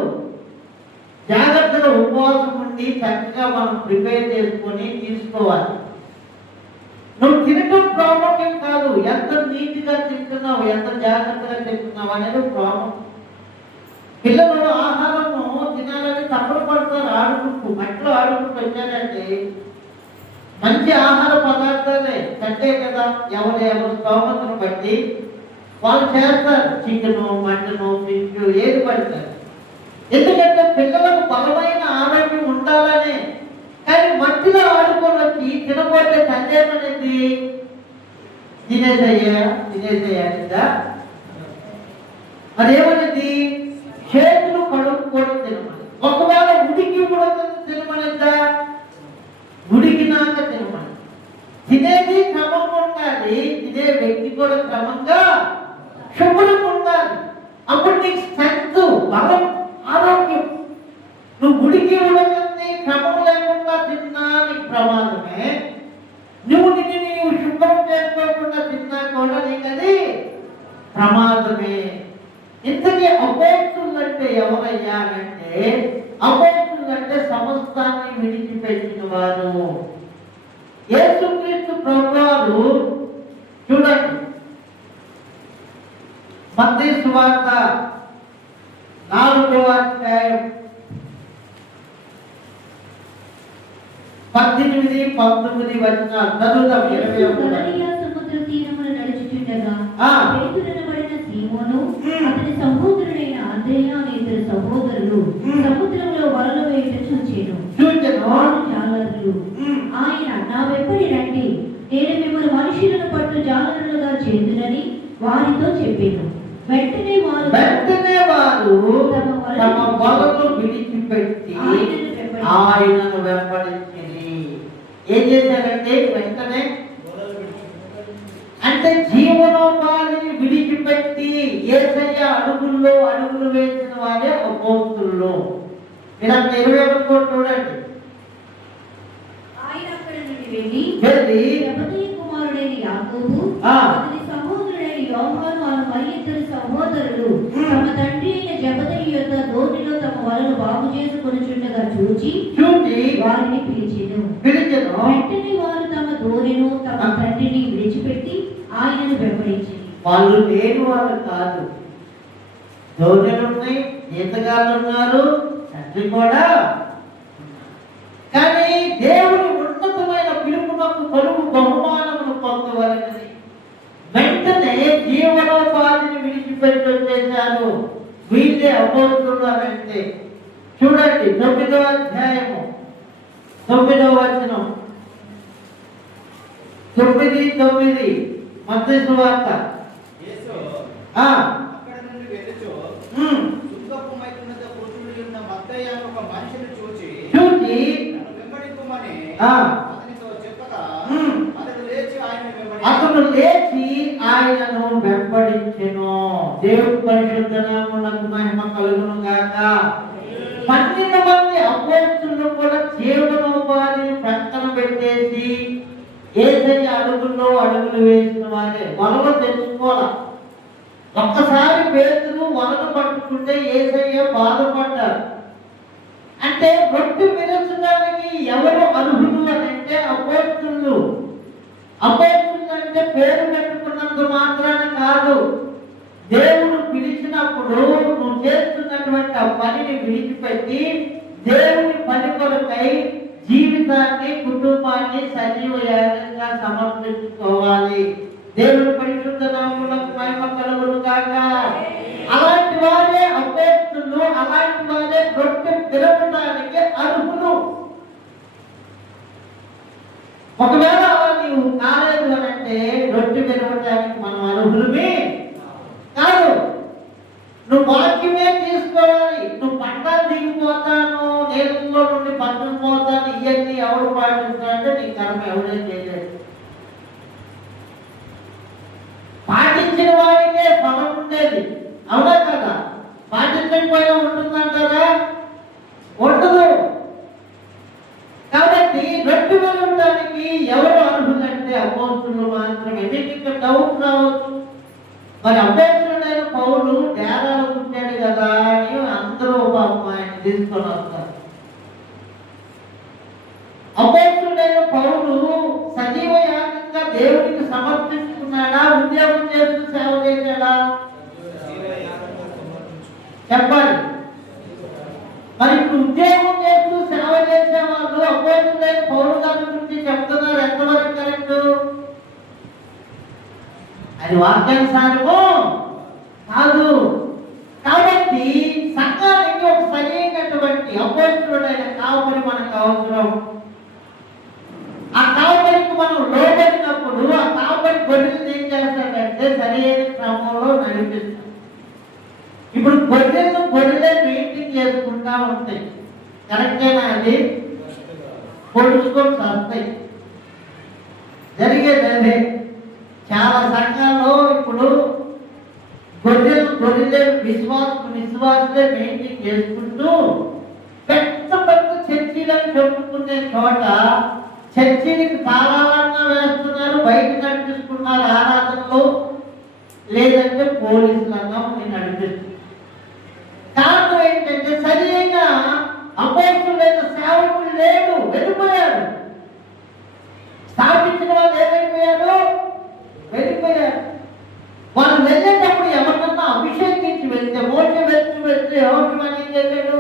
జాగ్రత్తగా ఉపవాసం ఉండి చక్కగా మనం ప్రిపేర్ చేసుకొని తీసుకోవాలి. నువ్వు తినటం ప్రాముఖ్యం కాదు, ఎంత నీట్గా తింటున్నావు, ఎంత జాగ్రత్తగా తింటున్నావు అనేది ప్రాముఖ్యం. పిల్లలు ఆహారము తినాలని తప్పలు పడతారు, ఆడుకుంటూ మట్టిలో ఆడుకుంటూ వచ్చారంటే మంచి ఆహార పదార్థాలే కంటే కదా, ఎవరు స్తోమతను బట్టి వాళ్ళు చేస్తారు. చికెను, మటను, ఫిష్ ఏది పడతారు. ఎందుకంటే పిల్లలకు బలమైన ఆరోగ్యం ఉండాలనే. కానీ మట్టిలో ఆడుకొని వచ్చి తినబోతే తల్లేమనేది తినేసేయాలిందా? అదేమనేది చేతులు కడుక్కొని తినమని. ఒకవేళ ఉడికి ఉడకని తినమనిద్దా? ఉడికినాక తినమని. తినేది క్రమం ఉండాలి, తినే వ్యక్తి కూడా క్రమంగా శుభ్రంగా ఉండాలి. అప్పుడు నీకు స్ట్రెంత్, బలం, ఆరోగ్యం. నువ్వు ఉడికి ఉడకని క్రమం లేకుండా తిన్నా నీకు ప్రమాదమే. నువ్వు నీవు శుభ్రం చేసుకోకుండా తిన్నా కూడా నీకు అది ప్రమాదమే. ఇంతకీ అపోస్తులు అంటే ఎవరయ్యా అంటే, అపోస్తులు అంటే సమస్తాన్ని విడిచిపెట్టిన వారు. యేసుక్రీస్తు ప్రభువారు చూడండి, మత్తయి సువార్త 4వ అధ్యాయం 18, 19 వచనాలు చదువుతాం. 21 గలిలయ సముద్ర తీరమున నడుచుచుండగా ఆ. పేతురనబడిన సీమోను అతని సహోదరుడైన అంద్రెయ అనే ఇద్దరు సహోదరులు సముద్రంలో వలలు వేయుట చూచెను. వారు జాలరులు. ఆయన, నా వెంబడి రండి, నేను మిమ్మల్ని మనుషులను పట్టు జాలరులుగా చేదునని వారితో చెప్పాను. వెంటనే వారు తమ వలను విడిచిపెట్టి ఆయనను వెంబడించి ఏం చేశారంటే, వెంటనే అంటే జీవనోపాధిని విడిచిపెట్టి యేసయ్య అడుగుల్లో అడుగులు వేసిన వారే అపోస్తులు. మీరు అక్కడ 21 చూడండి. ఆయన అక్కడ నుండి వెళ్ళి జెబెదయి కుమారుడైన యాకోబు, అతని సహోదరుడైన యోహాను అను మరిద్దరు సహోదరులు తమ తండ్రి అయిన జెబెదయి యొద్ద దోణిలో తమ వలలు బాగు చేసుకొనుచుండగా చూచి వారిని పిలిచెను. వెంటనే వారు తమ దోణిను తమ తండ్రిని విడిచిపెట్టి ఆయనను వెంబడించారు. వాళ్ళు లేని వాళ్ళు కాదు, దోణులు ఉన్నాయి, ఈతగాళ్ళు ఉన్నారు, తండ్రి కూడా. కానీ దేవుని ఉన్నతమైన పిలుపునకు కలుగు బహుమానమును పొందవలనని వెంటనే జీవనోపాధిని విడిచిపెట్టి వచ్చేశారు. వీళ్ళే అపోస్తులు అని అంటే చూడండి, 9వ అధ్యాయము 9వ వచనం, 9:9 మత్తయి సువార్త. అక్కడ నుండి వెళ్ళుచు సుంకపు మైకునద్ద కూర్చుని ఉన్న మత్తయి అను ఒక మనిషిని చూచి నన్ను వెంబడించుమని అతనితో చెప్పగా అతడు లేచి ఆయనను వెంబడించెను. దేవుని పరిశుద్ధ నామమునకు మహిమ కలుగును గాక. 12 మంది అపోస్తులు కూడా జీవనోపాధిని ప్రక్కన పెట్టేసి యేసయ్య అడుగుల్లో అడుగులు వేసిన వారే. వలలు తెచ్చుకోవాలి. ఒక్కసారి పేతురు వలలు పట్టుకుంటే యేసయ్య బాధపడ్డారు. అంటే రొట్టె విరచడానికి ఎవరు అర్హులు అని అంటే అపోస్తులు. అపోస్తులు అంటే పేరు పెట్టుకున్నంత మాత్రాన కాదు. దేవుడు పిలిచినప్పుడు నువ్వు చేస్తున్నటువంటి ఆ పనిని విడిచిపెట్టి దేవుని పని కొరకై జీవితాన్ని, కుటుంబాన్ని సజీవ యాగంగా సమర్పించుకోవాలి. దేవుని పరిశుద్ధ నామమునకు మహిమ కలుగును గాక. అలాంటి వారే అభ్యర్థులు, అలాంటి వారే రొట్టె విరవడానికి అర్హులు. ఒకవేళ నీవు కాలేదు అని అంటే రొట్టె విరవడానికి మనం అర్హులమే కాదు. నువ్వు వాక్యమే తీసుకోవాలి. నువ్వు పంటలు దిగిపోతాను, నేలలో నుండి పంటలు పోతాను, ఇవన్నీ ఎవరు పాటిస్తారంటే నీ కర్మ ఎవరే చేయలేదు. పాటించిన వాడికే ఫలం ఉండేది, అవునా కదా? పాటించకపోయినా ఉంటుందంటారా? ఉండదు. కాబట్టి రొట్టె విరవడానికి ఎవరు అర్హులంటే అపోస్తులు మాత్రమే. మీకు ఇక్కడ డౌట్ రావచ్చు, మరి అభ్యర్థులైన పౌలు డేరాలు పుట్టాడు కదా అని అందరూ పాపం ఆయన తీసుకొని వస్తారు. అభ్యర్థులైన పౌలు సజీవ యాగంగా దేవుడికి సమర్పించుకున్నాడా, ఉద్యోగం చేస్తూ సేవ చేశాడా? చెప్పాలి. మరి ఇప్పుడు ఉద్యోగం చేస్తూ సేవ చేసే వాళ్ళు అభ్యర్థులైన పౌలు గారి గురించి చెప్తున్నారు. ఎంతవరకు కరెక్ట్? అది వాక్యానుసారము కాదు. కాబట్టి సంఘానికి ఒక సరైనటువంటి అపోస్తుడైన కావలి మనకు అవసరం. ఆ కావలికి మనం లోబడినప్పుడు ఆ కావలి గొర్రెలు ఏం చేస్తాడంటే సరైన క్రమంలో నడిపిస్తాం. ఇప్పుడు గొర్రెలే మెయింటైన్ చేసుకుంటా ఉంటాయి, కరెక్టేనా? అది పొడుచుకొని వస్తాయి, జరిగేది అదే. చాలా సంఘాల్లో ఇప్పుడు గొర్రెలే విశ్వాసులే మెయింటైన్ చేసుకుంటూ పెద్ద పెద్ద చర్చీలను చెప్పుకునే చోట చర్చీలకు తాళాలన్నా వేస్తున్నారు, బయట నడిపిస్తున్నారు ఆరాధనలు, లేదంటే పోలీసులన్నా నడిపిస్తున్నారు. కారణం ఏంటంటే సరైన అపోస్తులైన సేవకులు లేడు, వెళ్ళిపోయారు. స్థాపించిన వాళ్ళు ఏమైపోయారు? వెళ్ళిపోయారు. వాళ్ళు వెళ్ళేటప్పుడు ఎవరికన్నా అభిషేకించి వెళ్తే, మోస వెళ్తే ఎవరికి మనం ఏం చేశాడు?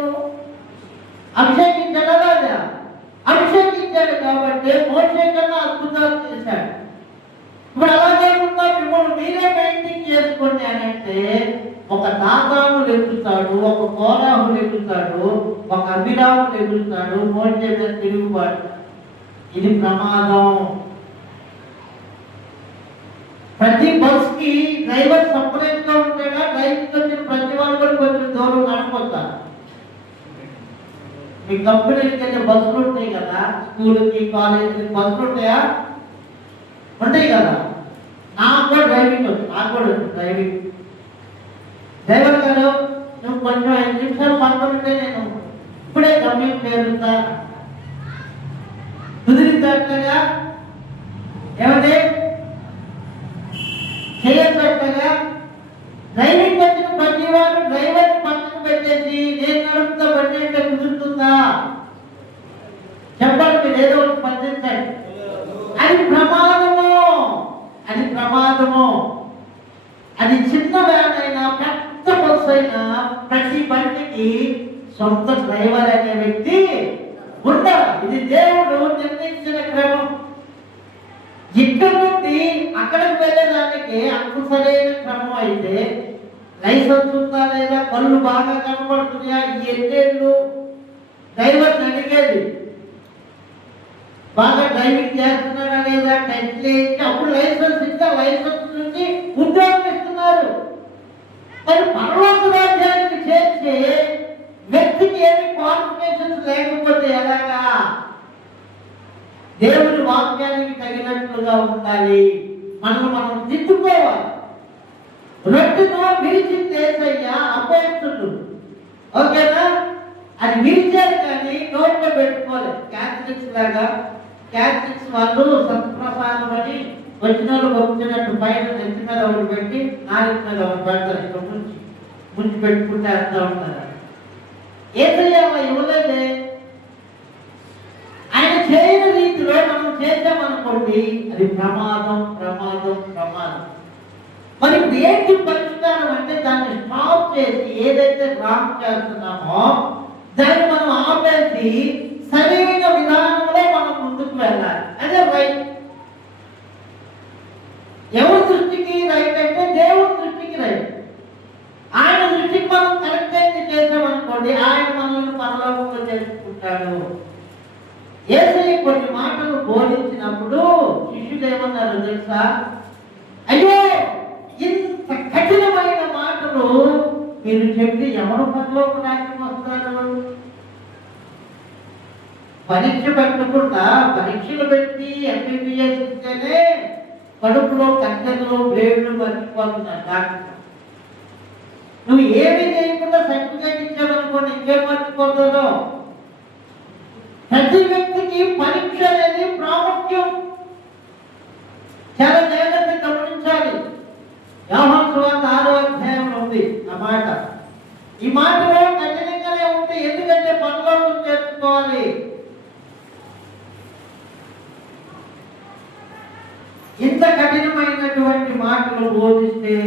అభిషేకించాడా లేదా? అభిషేకించాడు కాబట్టి మోసే కన్నా అద్భుతాలు చేశాడు. ఇప్పుడు అలాగే ఉందా? మిమ్మల్ని మీరే మెయింటైన్ చేసుకోండి అని అంటే ఒక దాతాను ఎదుగుతాడు, ఒక కోరాహులు ఎదుగుతాడు, ఒక అభిరాములు ఎదుగుతాడు, మోసే మీద తిరుగుబాటు. ఇది ప్రమాదం. ప్రతి బస్ కి డ్రైవర్ సపరేట్ గా ఉంటాడా? డ్రైవింగ్ వచ్చిన ప్రతి వాళ్ళు కూడా కొంచెం దూరం నడిపోతారు. మీ కంపెనీకి అయితే బస్సులు ఉంటాయి కదా, స్కూల్కి కాలేజీకి బస్సులు ఉంటాయా? ఉంటాయి కదా. నాకు కూడా డ్రైవింగ్ వచ్చు, నాకు కూడా వచ్చు డ్రైవింగ్. డ్రైవర్ గారు నువ్వు కొంచెం 5 నిమిషాలు పడుతుంటే నేను ఇప్పుడే గమ్యం చేరుతా, కుదిరితేగా ఏమంటే చేయట్లుగా డ్రైవింగ్ వచ్చిన ప్రతి వారు డ్రైవర్ పక్కన పెట్టేసి నేను నడుపుతా బండి అంటే కుదురుతుందా? చెప్పండి, మీరు ఏదో ఒకటి స్పందించండి. అది ప్రమాదము, అది ప్రమాదము. అది చిన్న వ్యాన్ అయినా పెద్ద బస్సు అయినా ప్రతి బండికి సొంత డ్రైవర్ అనే వ్యక్తి ఉండాలి. ఇది దేవుడు నిర్ణయించిన క్రమం. ఇక్కడ నుండి అక్కడికి వెళ్ళేదానికి అంత సరైన క్రమం అయితే లైసెన్స్ ఉందా లేదా, కళ్ళు బాగా కనబడుతున్నాయా, ఈ ఎన్నేళ్ళు డ్రైవర్ అడిగేది, బాగా డ్రైవింగ్ చేస్తున్నాడా లేదా టెస్ట్ చేయించి అప్పుడు లైసెన్స్ ఇస్తే లైసెన్స్ నుంచి ఉద్యోగం ఇస్తున్నారు. మరి పరలోక రాజ్యానికి చేర్చే వ్యక్తికి ఏమి క్వాలిఫికేషన్స్ లేకపోతే ఎలాగా? దేవుని వాక్యానికి తగినట్లుగా ఉండాలి. మనం దిద్దుకోవాలి. రొట్టెను విరిచింది యేసయ్యా, అపోస్తులు, ఓకేనా? అది విరిచారు కానీ నోట్లో పెట్టుకోలేదు. క్యాథలిక్స్ లాగా క్యాథలిక్స్ వాళ్ళు సత్ప్రసాదం అని వచ్చిన వాళ్ళు వచ్చినట్టు పైన నెత్తి మీద ఒకటి పెట్టి నాలుగు మీద ఒకటి పెడతారు, ఇక్కడ ముంచి పెట్టుకుంటే అంతా ఉంటారు. యేసయ్య అలా ఇవ్వలేదే. ఆయన చేయని రీతిలో మనం చేద్దామనుకోండి, అది ప్రమాదం ప్రమాదం ప్రమాదం. మరి ఏంటి పరిష్కారం అంటే దాన్ని స్టాప్ చేసి ఏదైతే రాంగ్ చేస్తున్నామో దాన్ని మనం ఆపేసి సరైన విధానంలో మనం ముందుకు వెళ్ళాలి. అదే రైట్. ఎవరి దృష్టికి రైట్ అంటే దేవుడి దృష్టికి రైట్. మీరు చెప్పి ఎవరు పనిలోకి రాజ్యం వస్తారు? పరీక్ష పెట్టకుండా పరీక్షలు పెట్టి ఎంబీబీఎస్ ఇస్తేనే కడుపులో కట్టెలు వేళ్ళు మర్చిపోతున్నారు డాక్టర్. నువ్వు ఏమి చేయకుండా సర్టిఫికేట్ ఇచ్చావనుకోండి, ఇంకేం మర్చిపోతుందో. ప్రతి వ్యక్తికి పరీక్ష అనేది ప్రాముఖ్యం. చాలా జాగ్రత్తగా గమనించాలి. యోహాను సువార్త 6వ అధ్యాయంలో ఉంది ఆ మాట. ఈ మాటలో కఠినంగానే ఉంటే, ఎందుకంటే పరలోకం చేర్చుకోవాలి. ఇంత కఠినమైనటువంటి మాటలు బోధిస్తే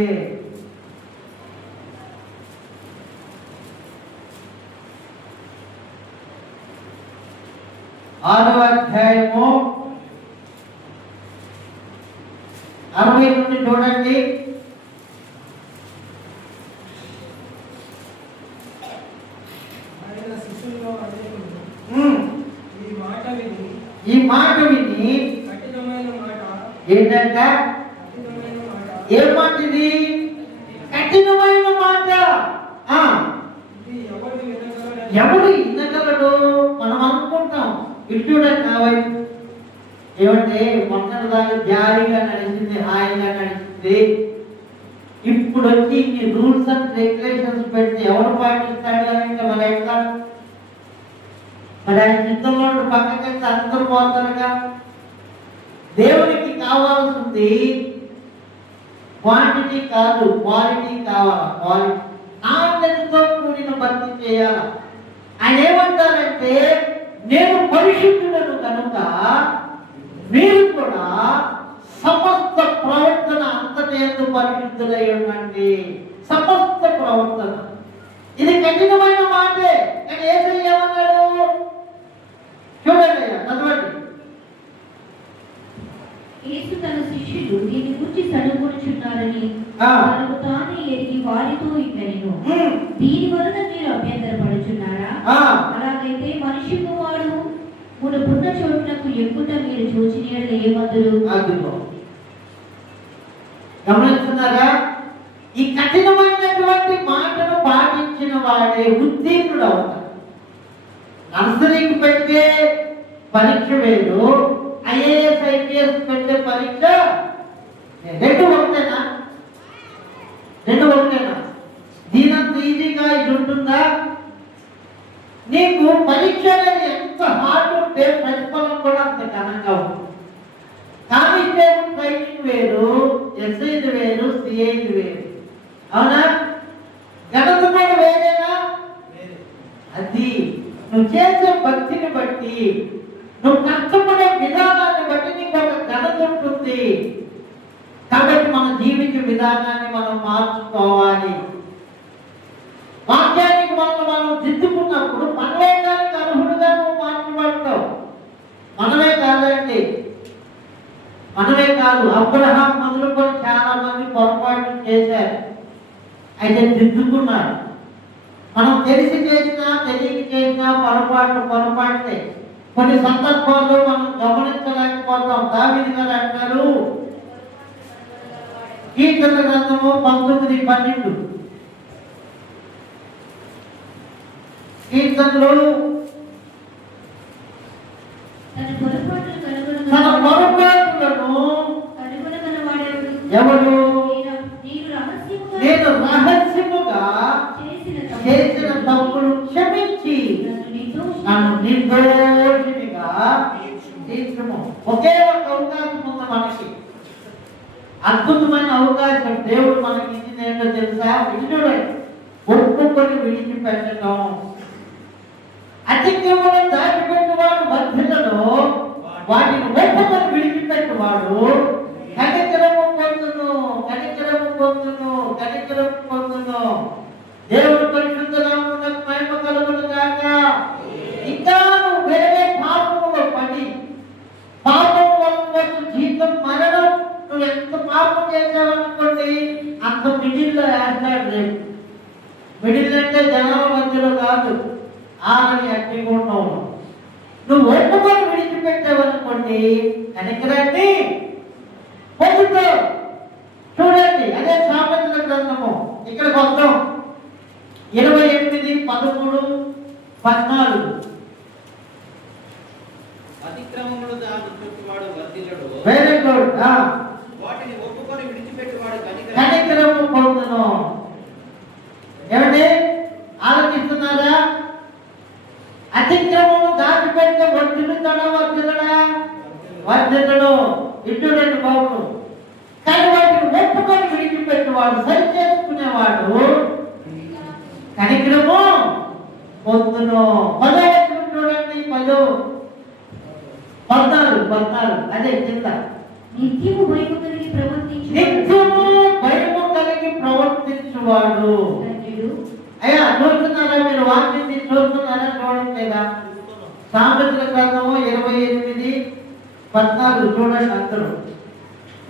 ఆరవ అధ్యాయము 60 నుండి చూడండి. ఆయన శిష్యుల్లో అనేకులు ఈ మాట విని కఠినమైన మాట ఏంటంట? కఠినమైన మాట ఏం మాట ఇది? కఠినమైన మాట. ఇది ఎవడు వినగలడు? మనం అనుకుంటాం. ఇటు చూడండి నా వైపు. ఏమంటే మొన్నటిదాకా జాలీగా నడిచింది, హాయిగా నడిచింది. ఇప్పుడు వచ్చి ఇన్ని రూల్స్ అండ్ రెగ్యులేషన్స్ పెడితే ఎవరు పాటిస్తాడు అంటే మరి ఎట్లా? మరి ఆయన చిత్తంలో పక్కకెళ్తే అందరూ పోతారుగా. దేవునికి కావాల్సింది క్వాంటిటీ కాదు, క్వాలిటీ కావాలి. క్వాలిటీ నాణ్యతతో కూడిన భక్తి చేయాలి. ఆయన ఏమంటారంటే, నేను పరిశుద్ధులను కనుక మీరు కూడా సమస్త ప్రవర్తన అంతటేందు పరిశుద్ధులై ఉండండి. సమస్త ప్రవర్తన. ఇది కఠినమైన మాటే, కానీ యేసయ్య ఏమన్నాడు చూడండి, చదవండి. యేసు తన శిష్యులు దీని గురించి సడుగుచున్నారని తనకు తానే ఎరిగి వారితో ఇట్లనెను, దీని వలన మీరు అభ్యంతరపడుచున్నారా? అలాగైతే మనిషి కుమారుడు మునుపున్న చోట్లకు ఎక్కుట మీరు చూచిన యెడల ఏమందురు? గమనిస్తున్నారా? ఈ కఠినమైనటువంటి మాటను పాటించిన వాడే ఉత్తీర్ణుడు అవుతాడు. నర్సరీకి పెట్టే పరీక్ష వేరు, ఐఏఎస్ ఐపీఎస్ పెట్టే పరీక్ష రెండు ఒకటేనా? దీనంత ఈజీగా ఇది ఉంటుందా? నీకు పరీక్ష అనేది ఎంత హార్డ్ ఉంటే ప్రతిఫలం కూడా అంత ఘనంగా ఉంటుంది. కానిస్టేబుల్ ట్రైనింగ్ వేరు, ఎస్ఐది వేరు, సిఐది వేరు. అవునా? ఘనత కూడా వేరేనా? అది నువ్వు చేసే భక్తిని బట్టి, నువ్వు కష్టపడే విధానాన్ని బట్టి నీకు ఒక ఘనత ఉంటుంది. కాబట్టి మన జీవిత విధానాన్ని మనం మార్చుకోవాలి. వాక్యానికి మనం దిద్దుకున్నప్పుడు మనవేదానికి అర్హుడుగా నువ్వు మార్చబడతావు. మనమే కాదండి, మనమే కాదు, అబ్రహాం మొదలుకొని చాలా మంది పొరపాట్లు చేశారు, అయితే దిద్దుకున్నారు. మనం తెలిసి చేసినా తెలియక చేసినా పొరపాట్లే. కొన్ని సందర్భాల్లో మనం గమనించలేకపోతాం. దావీదు గారు అంటారు, కీర్తనల గ్రంథము 19:12, కీర్తనలు తన పొరపాట్లను ఎవడు? నేను రహస్యముగా చేసిన తప్పులు క్షమించి నన్ను నిర్దోషినిగా తీర్చుము. ఒకే ఒక అవకాశం ఉంది మనకి, అద్భుతమైన అవకాశం దేవుడు మనకి ఇచ్చింది. ఏంటో తెలుసా? విడుదలండి, ఒప్పుకొని విడిచిపెట్టడం. అతిక్రమం దాచిపెట్టువాడు వర్ధిల్లను, వాటిని ఒప్పుకొని విడిచిపెట్టువాడు కనికరము పొందును. దేవుడు పరిశుద్ధ నామమునకు మహిమ కలుగును గాక. ఇంకా నువ్వు వేరే పాపములో పడి, పాపం వల్ల వచ్చే జీవితం మరణం. నువ్వు ఎంత పాపం చేసావనుకోండి, అంత మిడిల్లో వేస్తాడు రేపు. మిడిల్ అంటే జనాల మధ్యలో కాదు, ఆరని అగ్నిగుండం. నువ్వు ఒప్పుకొని విడిచిపెట్టావనుకోండి, కనికరాన్ని పొందుతావు. చూడండి, అదే సామెతల గ్రంథము. ఇక్కడికి వద్దాం. 14. అతిక్రమములు దాని చుట్టువాడు వర్ధిల్లడు. Very good. వాటిని ఒప్పుకొని విడిచిపెట్టువాడు కనికరము పొందును. ఏమండి ఆలోచిస్తున్నారా? అతిక్రమము దాచిపెట్టే వర్ధిల్లుతాడా? వర్ధిల్లడు. ఇటువంటి బాబు. కానీ వాటిని ఒప్పుకొని విడిచిపెట్టేవాడు, సరి చేసుకునేవాడు కనికరము పొందును. 10 చూడండి. 14 అదే కింద. నిత్యము భయము కలిగి ప్రవర్తించు నిత్యము భయము కలిగి ప్రవర్తించువాడు. అయ్యా చూస్తున్నారా? మీరు వాక్యం చూస్తున్నారా? చూడట్లేదా? సామెతల గ్రంథము 28:14 చూడండి అందరూ.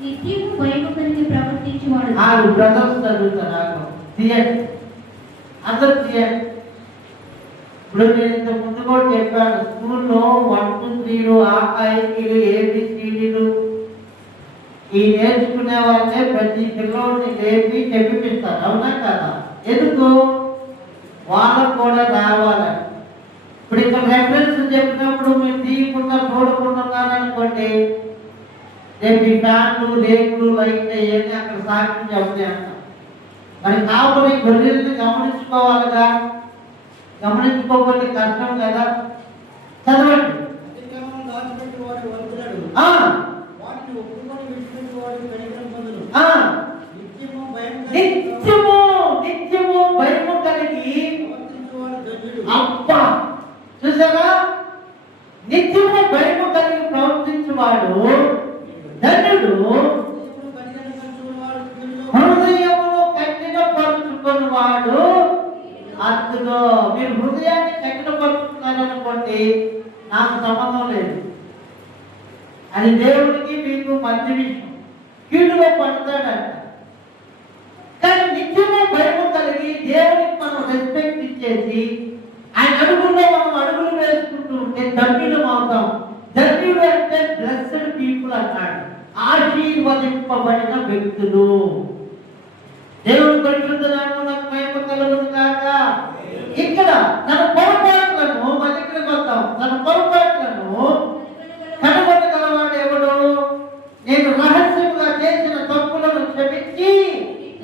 నిత్యము భయము కలిగి ప్రవర్తించువాడు. 6 బ్రదర్స్ చదువుతారా? తీయండి అందరూ తీయండి. ఇప్పుడు నేను ఇంత ముందు కూడా చెప్పాను, స్కూల్లో 1 2 3 ఆకాయికీలు ABCDలు ఈ నేర్చుకునే వాళ్ళే ప్రతి పిల్లోడిని లేపి చెప్పిస్తారు. అవునా కదా? ఎందుకు? వాళ్ళకు కూడా రావాలని. ఇప్పుడు ఇక్కడ రెఫరెన్స్ చెప్పినప్పుడు మీరు తీయకుండా చూడకుండా ఉన్నారనుకోండి, రేపు ఈ ఫ్యాన్లు రేకులు లైట్లు అవన్నీ అక్కడ సాక్షి చెప్తే అంటాం. మరి కాబట్టి గొర్రెల్ని గమనించుకోవాలిగా. గమనించుకోకపోతే కష్టం కదా. చదవండి. అతిక్రమం దాచిపెట్టువాడు వర్ధిల్లడు. వాటిని ఒప్పుకొని విడిచిపెట్టువాడు కనికరం పొందును. నిత్యము భయము కలిగి ప్రవర్తించువాడు ధన్యుడు. అబ్బా చూసారా? నిత్యము భయము కలిగి ప్రవర్తించువాడు ధన్యుడు. హృదయమును కఠినపరుచుకున్నవాడు అద్దులో. మీరు హృదయాన్ని కఠినపరుచుకున్నారనుకోండి, నాకు సంబంధం లేదు. అది దేవుడికి మీకు మధ్య విషయం. కీడులో పడతాడంట. కానీ నిత్యము భయము కలిగి దేవునికి మనం రెస్పెక్ట్ ఇచ్చేసి ఆయన అడుగుల్లో మనం అడుగులు వేసుకుంటూ ఉంటే ధన్యులు అవుతాం. ధన్యుడు అంటే బ్లెస్డ్ పీపుల్ అన్నాడు. ఆశీర్వదింపబడిన వ్యక్తులు. దేవుడు పరిశుద్ధులకు నాకు మహిమ కలుగును గాక. ఇక్కడ తన పొరపాట్లను మళ్ళీ ఇక్కడికి వద్దాం. తన పొరపాట్లను కనుగొనగలవాడు ఎవడు? నేను రహస్యంగా చేసిన తప్పులను క్షమించి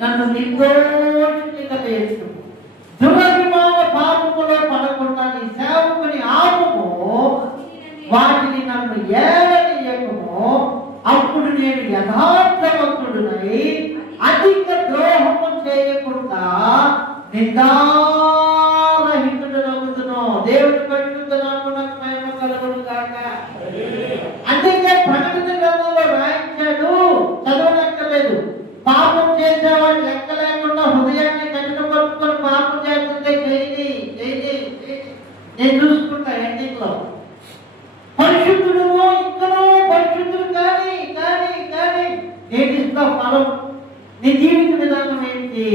నన్ను నిర్దోషిగా చేస్తూ దురభిమాన పాపములో పడకుండా నీ సేవకుని ఆపము, వాటిని నన్ను ఏడనీయకము. అప్పుడు నేను యథార్థవంతుడునై అధిక ద్రోహము చేయకుండా నిందారహితుడనగుదును. దేవుని పరిశుద్ధ నామమునకు మహిమ కలుగును గాక. అందుకే ప్రకటన గ్రంథంలో రాయించాడు, చదవనక్కర్లేదు. పాపం చేసేవాడు లెక్క లేకుండా హృదయాన్ని కఠినపరుచుకొని పాపం చేస్తుంటే చేయి నేను చూసుకుంటా. ఎండింగ్ లో పరిశుద్ధుడును ఇంకనూ పరిశుద్ధుడు కానీ నేను ఇస్తా ఫలం. నీ జీవిత విధానం ఏంటి?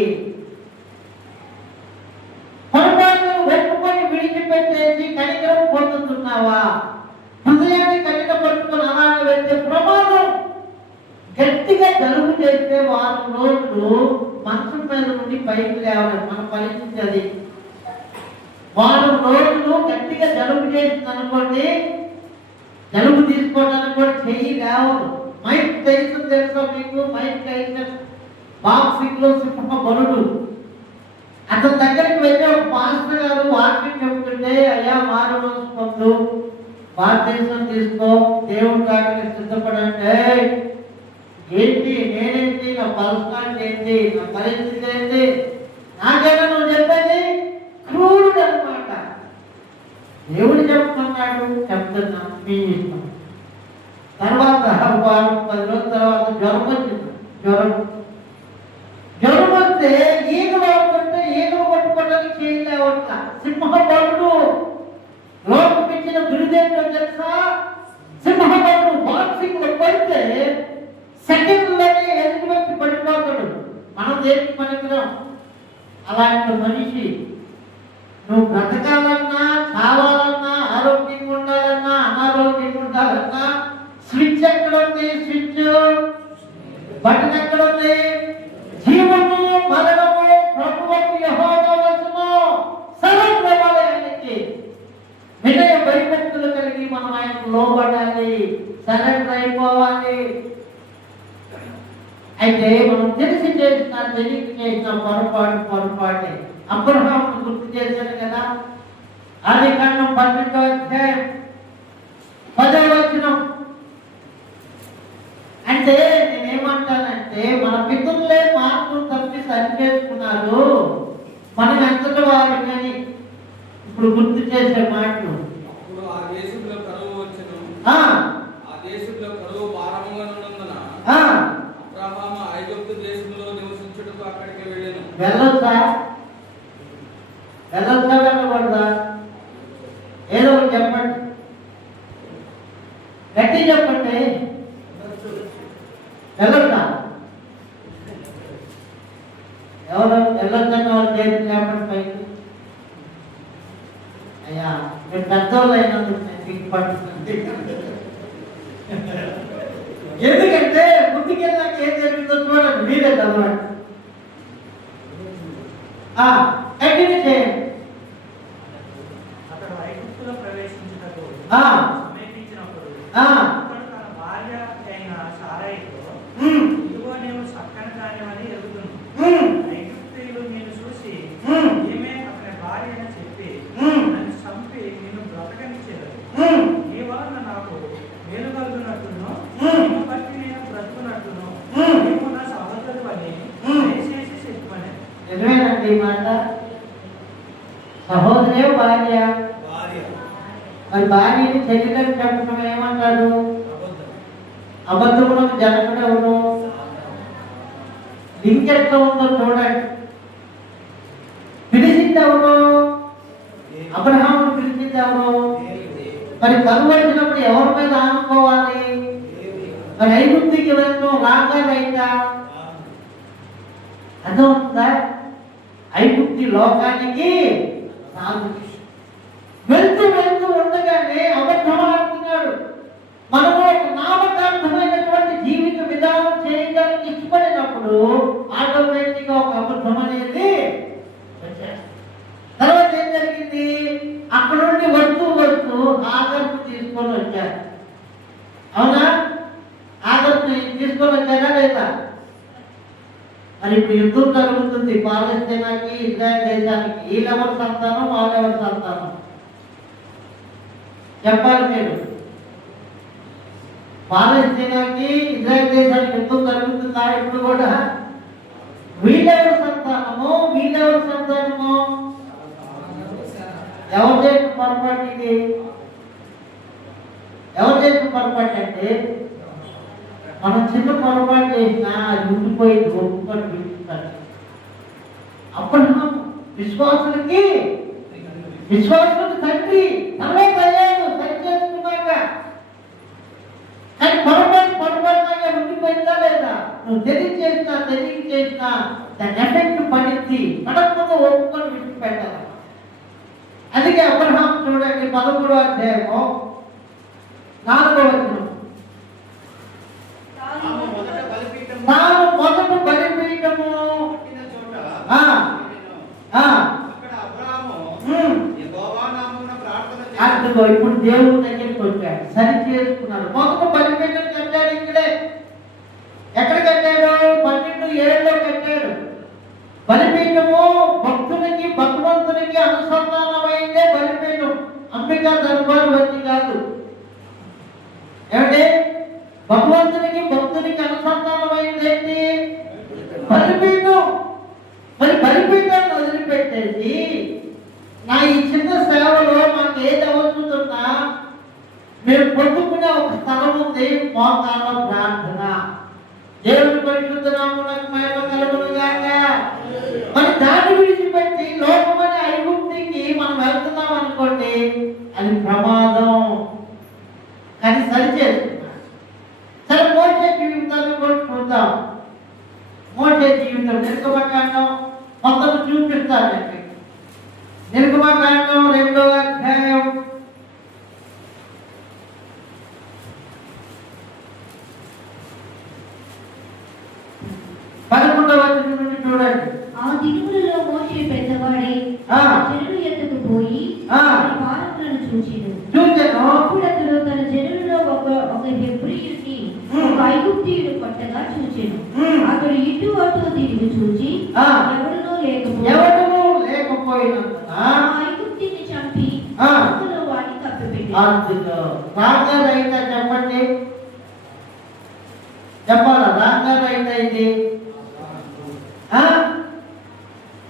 పొరపాటును వెతుకొని విడిచిపెట్టేసి కనికరం పొందుతున్నావా? హృదయాన్ని కఠినపరుచుకొని అలాగే వెళ్తే ప్రమాదం. గట్టిగా జలుబు చేస్తే 4 రోజులు మంచం మీద నుండి పైకి లేవాలి. మన పరిస్థితి అది. 4 రోజులు గట్టిగా జలుబు చేసింది అనుకోండి, జలుబు తీసుకోవడానికి కూడా చెయ్యి లేవదు. మైక్ టైసన్ తెలుసా మీకు? మైక్ టైసన్ బాక్సింగ్ లో సింహ బలుడు. అతని దగ్గరికి వెళ్ళి ఒక పాస్టర్ గారు వాక్యం చెబుతుంటే, అయ్యా మారు రోజు పొందు, భారతదేశం తీసుకో, దేవుడు కాకి సిద్ధపడంటే, ఏంటి నేనేంటి, నా పర్సనాలిటీ ఏంటి, నా పరిస్థితి ఏంటి, నాకైనా నువ్వు చెప్పేది క్రూరుడు అనమాట. దేవుడు చెప్తున్నాడు, చెప్తున్నా, మీ ఇష్టం. తర్వాత వారం 10 రోజుల తర్వాత జ్వరం వచ్చింది. జ్వరం వస్తే ఈగలు అవుతుంటే ఈగలు పట్టుకోవడానికి చేయలేవట్ల. సింహబలుడు లోకం ఇచ్చిన బిరుదేంటో తెలుసా? సింహబలుడు బాక్సింగ్ లో పడితే సెకండ్లోనే ఎదుటి వ్యక్తి పడిపోతాడు. మనం దేనికి పనికిరాం. అలాంటి మనిషి నువ్వు బ్రతకాలన్నా, చావాలన్నా, ఆరోగ్యంగా ఉండాలన్నా, అనారోగ్యంగా ఉండాలన్నా స్విచ్ ఎక్కడ ఉంది? స్విచ్ బటన్ ఎక్కడ ఉంది? జీవము మరణము ప్రభువుకు యెహోవా వశము. సర్వం దేవాలయానికి సరెండర్ అయిపోవాలి. అయితే మనం తెలిసి చేసిన తెలియక చేసిన పొరపాటే. అబ్రహామును గుర్తు చేశాను కదా, ఆదికాండం 12వ అధ్యాయం 10వ వచనం. అంటే నేనేమంటానంటే మన పితరులే మార్పులు తప్పి సరి చేసుకున్నారు, మనం ఎంతటి వారు కానీ ఇప్పుడు గుర్తు చేసే మాటలు. అప్పుడు ఆ దేశంలో కరువు వచ్చెను. ఆ దేశంలో కరువు భారముగా ఉన్నందున ఆ అబ్రహాము ఐగుప్తు దేశంలో నివసించుటకు అక్కడికి వెళ్ళెను. వెళ్ళొచ్చా వెళ్ళకూడదా? ఏదో ఒకటి చెప్పండి, గట్టి చెప్పండి. వెళ్ళొచ్చా? ఎవరు వెళ్ళొచ్చని వాళ్ళు చేతి లేపండి పైకి. అయ్యా మీరు పెద్దోళ్ళు అయినందుకు నేను దిగుపడుతుంది. ఎందుకంటే ముందుకెళ్ళాక ఏం జరిగిందో చూడండి, మీరే చదవండి. కంటిన్యూ చేయండి. అతడు ఐగుప్తులో ప్రవేశించుటకు ఆ సమీపించినప్పుడు ఆ అతడు తన భార్య అయిన సారాయితో, ఇదిగో నేను చక్కని దానివని ఎరుగుతున్నాను. ఐగుప్తీయులు నిన్ను చూసి ఈమె అతని భార్య అని చెప్పి నన్ను చంపి నిన్ను బ్రతకనిచ్చేది. నీ వలన నాకు మేలు కలుగునట్టును నిన్ను బట్టి నేను బ్రతుకున్నట్టును నీవు నా సహోదరు అని దయచేసి చెప్పమని. నిజమేనండి ఈ మాట. సహోదరే భార్య, మరి భార్యని చెల్లిదని చెప్పడం ఏమంటారు? అబద్ధములకు జనకుడు ఎవరు? లింక్ ఎట్లా ఉందో చూడండి. పిలిచింది ఎవరు? అబ్రహామును పిలిచింది ఎవరు? మరి కరువు వచ్చినప్పుడు ఎవరి మీద ఆనుకోవాలి? మరి ఐగుప్తికి వెళ్ళడం రాగాలైందా? అర్థమవుతుందా? ఐగుప్తి లోకానికి వెళ్తూ వెళ్తూ ఉండగానే అబద్ధం ఆడుతున్నాడు. మనము ఒక నామకార్థమైనటువంటి జీవిత విధానం చేయడానికి ఇష్టపడినప్పుడు ఆటోమేటిక్గా ఒక అబద్ధం అనేది వచ్చేస్తుంది. తర్వాత ఏం జరిగింది? అక్కడ నుండి వస్తూ ఆదర్శ తీసుకొని వచ్చారు. అవునా? ఆదర్శ తీసుకొని వచ్చారా లేదా? మరి ఇప్పుడు యుద్ధం జరుగుతుంది పాలస్తీనాకి ఇజ్రాయెల్ దేశానికి. వీళ్ళెవరి సంతానం, వాళ్ళెవరి సంతానం చెప్పాలి మీరు. పాలస్తీనాకి ఇజ్రాయెల్ దేశానికి యుద్ధం జరుగుతుందా ఇప్పుడు కూడా? వీళ్ళెవరి సంతానము, వీళ్ళెవరి సంతానము? ఎవరు చేసిన పొరపాటు ఇది? ఎవరు చేసిన పొరపాటు అంటే మనం చిన్న పొరపాటు చేసినా అది ఉండిపోయింది, ఒప్పుకొని పిలుస్తారు. అబ్రహాము విశ్వాసులకి తండ్రి తర్వాత అయ్యాడు సరి చేసుకున్నాక. కానీ పొరపాటుగా ఉండిపోయిందా లేదా? నువ్వు తెలియక చేసినా దాని ఎఫెక్ట్ పడింది. పడకుండా ఒప్పుకొని విడిచిపెట్టాలి. అందుకే అబ్రహాము చూడండి 13వ అధ్యాయము 4వ వచనం. తాను మొదట బలిపీఠము బలిపీఠము కట్టిన చోట ఆ, ఆ, అక్కడ అబ్రాహాము యెహోవా నామమున ప్రార్థన అదిగో ఇప్పుడు దేవుడి దగ్గరికి వచ్చాడు, సరి చేసుకున్నాడు. మొదట బలిపీఠం కట్టాడు. ఇక్కడే ఎక్కడ కట్టాడు? 12:7లో కట్టాడు. బలిపీఠము భక్తునికి భగవంతునికి అనుసంధానమైందే బలిపీఠం. అంబికా దర్బారు వచ్చి కాదు. ఏమంటే భగవంతునికి భక్తునికి అనుసంధానమైంది ఏంటి? బలిపీఠం. మరి బలిపీఠాన్ని వదిలిపెట్టేసి నా ఈ చిన్న సేవలో మాకు ఏది అవసరమా? మేము పొందుకునే ఒక స్థలం ఉంది, మోకాళ్ళ ప్రార్థన. దేవుని పరిశుద్ధ నామమునకు మహిమ కలుగును గాక. మరి దాన్ని విడిచిపెట్టి లోకమనే ఐగుప్తికి మనం వెళ్తున్నాం అనుకోండి, అది ప్రమాదం. కానీ సరి చేసుకున్నాం. సరే, మోషే జీవితాన్ని కూడా చూద్దాం. మోషే జీవితం నిర్గమకాండం మొత్తం చూపిస్తానండి. నిర్గమకాండం 2వ అధ్యాయం 11వ వచనం నుండి చూడండి. ఆ దినములలో మోషే పెద్దవాడై జనుల యొద్దకు పోయి వారి పాపములను చూచెను. చూచెను. అప్పుడు అతడు తన జనులలో ఒక హెబ్రీ ఎవరునూ లేకపోయినందున ఆ ఐగుప్తుని చంపి ఆ. అందులో వాడిని కప్పిపెట్టి అందులో రాగారు అయితే చెప్పండి, చెప్పాలా? రాగారు అయితే ఇది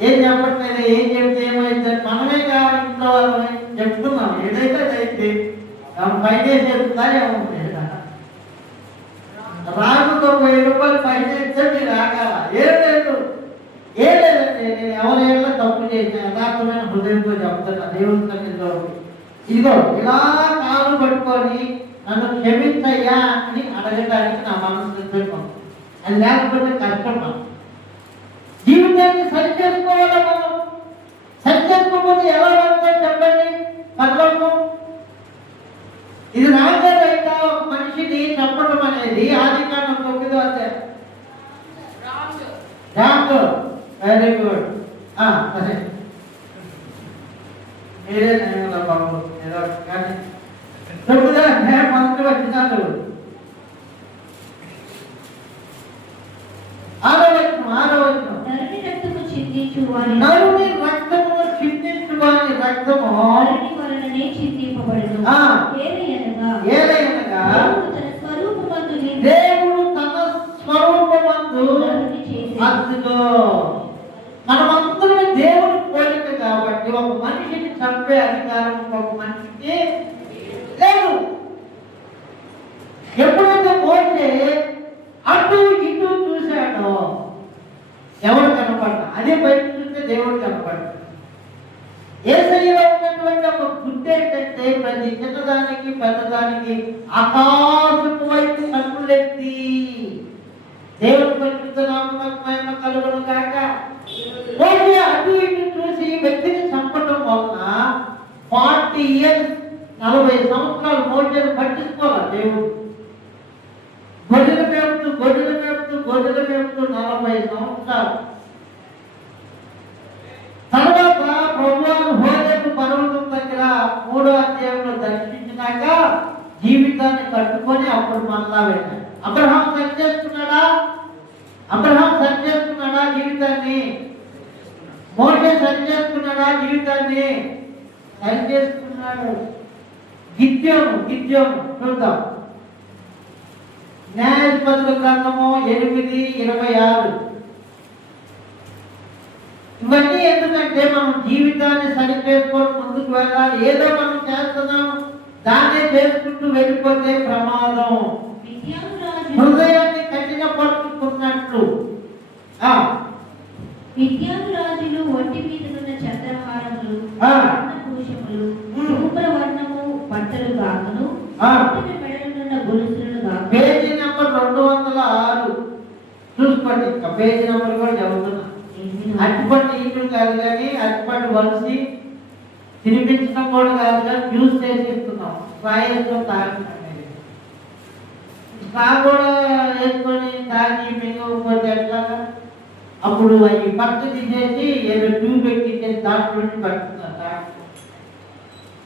ఏం చెప్పట్లేదు. ఏం చెప్తే ఏమైతే మనమే కావాలి ఇంట్లో వాళ్ళని చెప్తున్నాం. ఏదైతే అయితే పై చేసేస్తుందా ఏముంది? రాజుతో 1000 రూపాయలు పై చేస్తే మీరు రాగాల. ఏం లేదు, ఏం లేదండి. నేను ఎవరైనా తప్పు చేసిన యథార్థమైన హృదయంతో చెప్తున్నా దేవుని సన్నిధిలో. ఇదిగో ఇలా కాలు పట్టుకొని నన్ను క్షమించయ్యా అని అడగడానికి నా మనసు సిద్ధంగా. అది లేకపోతే కష్టం. జీవితాన్ని సరి చేసుకోవాలి. మనం సరి చేసుకోకపోతే ఎలా పడుతుంది చెప్పండి పర్లోకం. ఇది రాగారు అయితే ఒక మనిషిని చంపడం అనేది ఆదికాండం 9వ అధ్యాయం. రాంగ్. Very good. సరే మీరే నేను బాబు ఏదో కానీ 9వ అధ్యాయం 1 వచ్చినారు. 6వ వచనం. నరుని రక్తము చిందించు వారి నరుని రక్తమును చిందించు వాని రక్తము నరుని వలననే చిందింపబడును. ఆ. ఏలయనగా ఏలయనగా దేవుడు తన స్వరూపమందు దేవుడు తన స్వరూపమందు నరుని చేసి అద్దులో మనమందరం దేవుని పోలిక కాబట్టి ఒక మనిషిని చంపే అధికారం ఒక మనిషికి లేదు. ఎప్పుడైతే మోసే అటు ఇటు చూశాడో ఎవరు కనపడ్డా అదే బయట చూస్తే దేవుడు కనపడ్డా. యేసయ్యలో ఉన్నటువంటి ఒక గుర్తు ఏంటంటే ప్రతి చిన్నదానికి పెద్దదానికి ఆకాశపు వైపు కన్నులెత్తి దేవుని పరిశుద్ధ నామమునకు మహిమ కలుగును గాక. మోసే అటు ఇటు చూసి వ్యక్తిని చంపడం వలన 40 years 40 సంవత్సరాలు మోసేను పట్టించుకోవాలి దేవుడు. గొర్రెలు మేపుతూ 40 సంవత్సరాలు తర్వాత ప్రభువాను హోరేబు పర్వతం దగ్గర 3వ అధ్యాయంలో దర్శించినాక జీవితాన్ని కట్టుకొని అప్పుడు మరలా వెళ్ళాడు. అబ్రహాం సరి చేసుకున్నాడా జీవితాన్ని? మోసే సరి చేసుకున్నాడా జీవితాన్ని? సరి చేసుకున్నాడు. గిద్యోను చూద్దాం. న్యాయాధిపతుల గ్రంథము 8:26. ఇవన్నీ ఎందుకంటే మనం జీవితాన్ని సరి చేసుకొని ముందుకు వెళ్ళాలి. ఏదో మనం చేస్తున్నాం దాన్నే చేసుకుంటూ వెళ్ళిపోతే ప్రమాదం. హృదయాన్ని కఠినపరుచుకున్నట్లు. విద్యానురాజులు ఒంటి మీదనున్న చంద్రహారములు పూషములు ధూమ్రవర్ణము బట్టలు గాకును మెడలున్న గొలుసులను గాకు. పేజీ నెంబర్ 206 చూసుకోండి. పేజీ నెంబర్ కూడా చదువుతున్నా. అట్టుపట్టు ఇల్లు కాదు కానీ అట్టుపట్టు వలసి తినిపించడం కూడా కాదు కానీ జ్యూస్ చేసి ఇస్తున్నాం. వేసుకొని తాగుతున్నాం. స్ట్రా కూడా వేసుకొని తాగి మిగిలిపోతే ఎట్లాగా? అప్పుడు అవి పట్టు తీసేసి ఏదో ట్యూబ్ ఎక్కించేసి దాంట్లో పడుతున్నారు.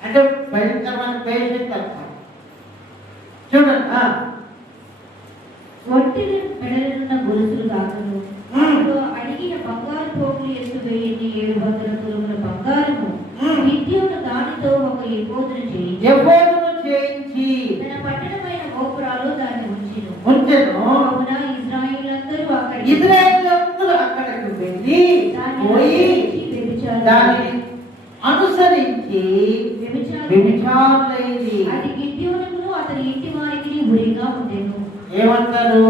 అంటే భయంకరమైన పేషెంట్ అంటారు. చూడండి. ఒంటి మెడలున్న గొలుసులు గాకును అడిగిన బంగారు పోగులు ఎత్తు 700 తులముల బంగారము విద్యుత్ దానితో ఒక ఎబోదును చేయించి తన పట్టణమైన గోపురాలు దాన్ని ఉంచెను. కావున ఇశ్రాయేలీయులందరూ అక్కడికి వెళ్ళి పోయి దానిని అనుసరించి వ్యభిచారులైరి. అది గిద్యోనుకును అతని ఇంటి వారికి ఉరిగా ఉండెను. ఏమంటారు?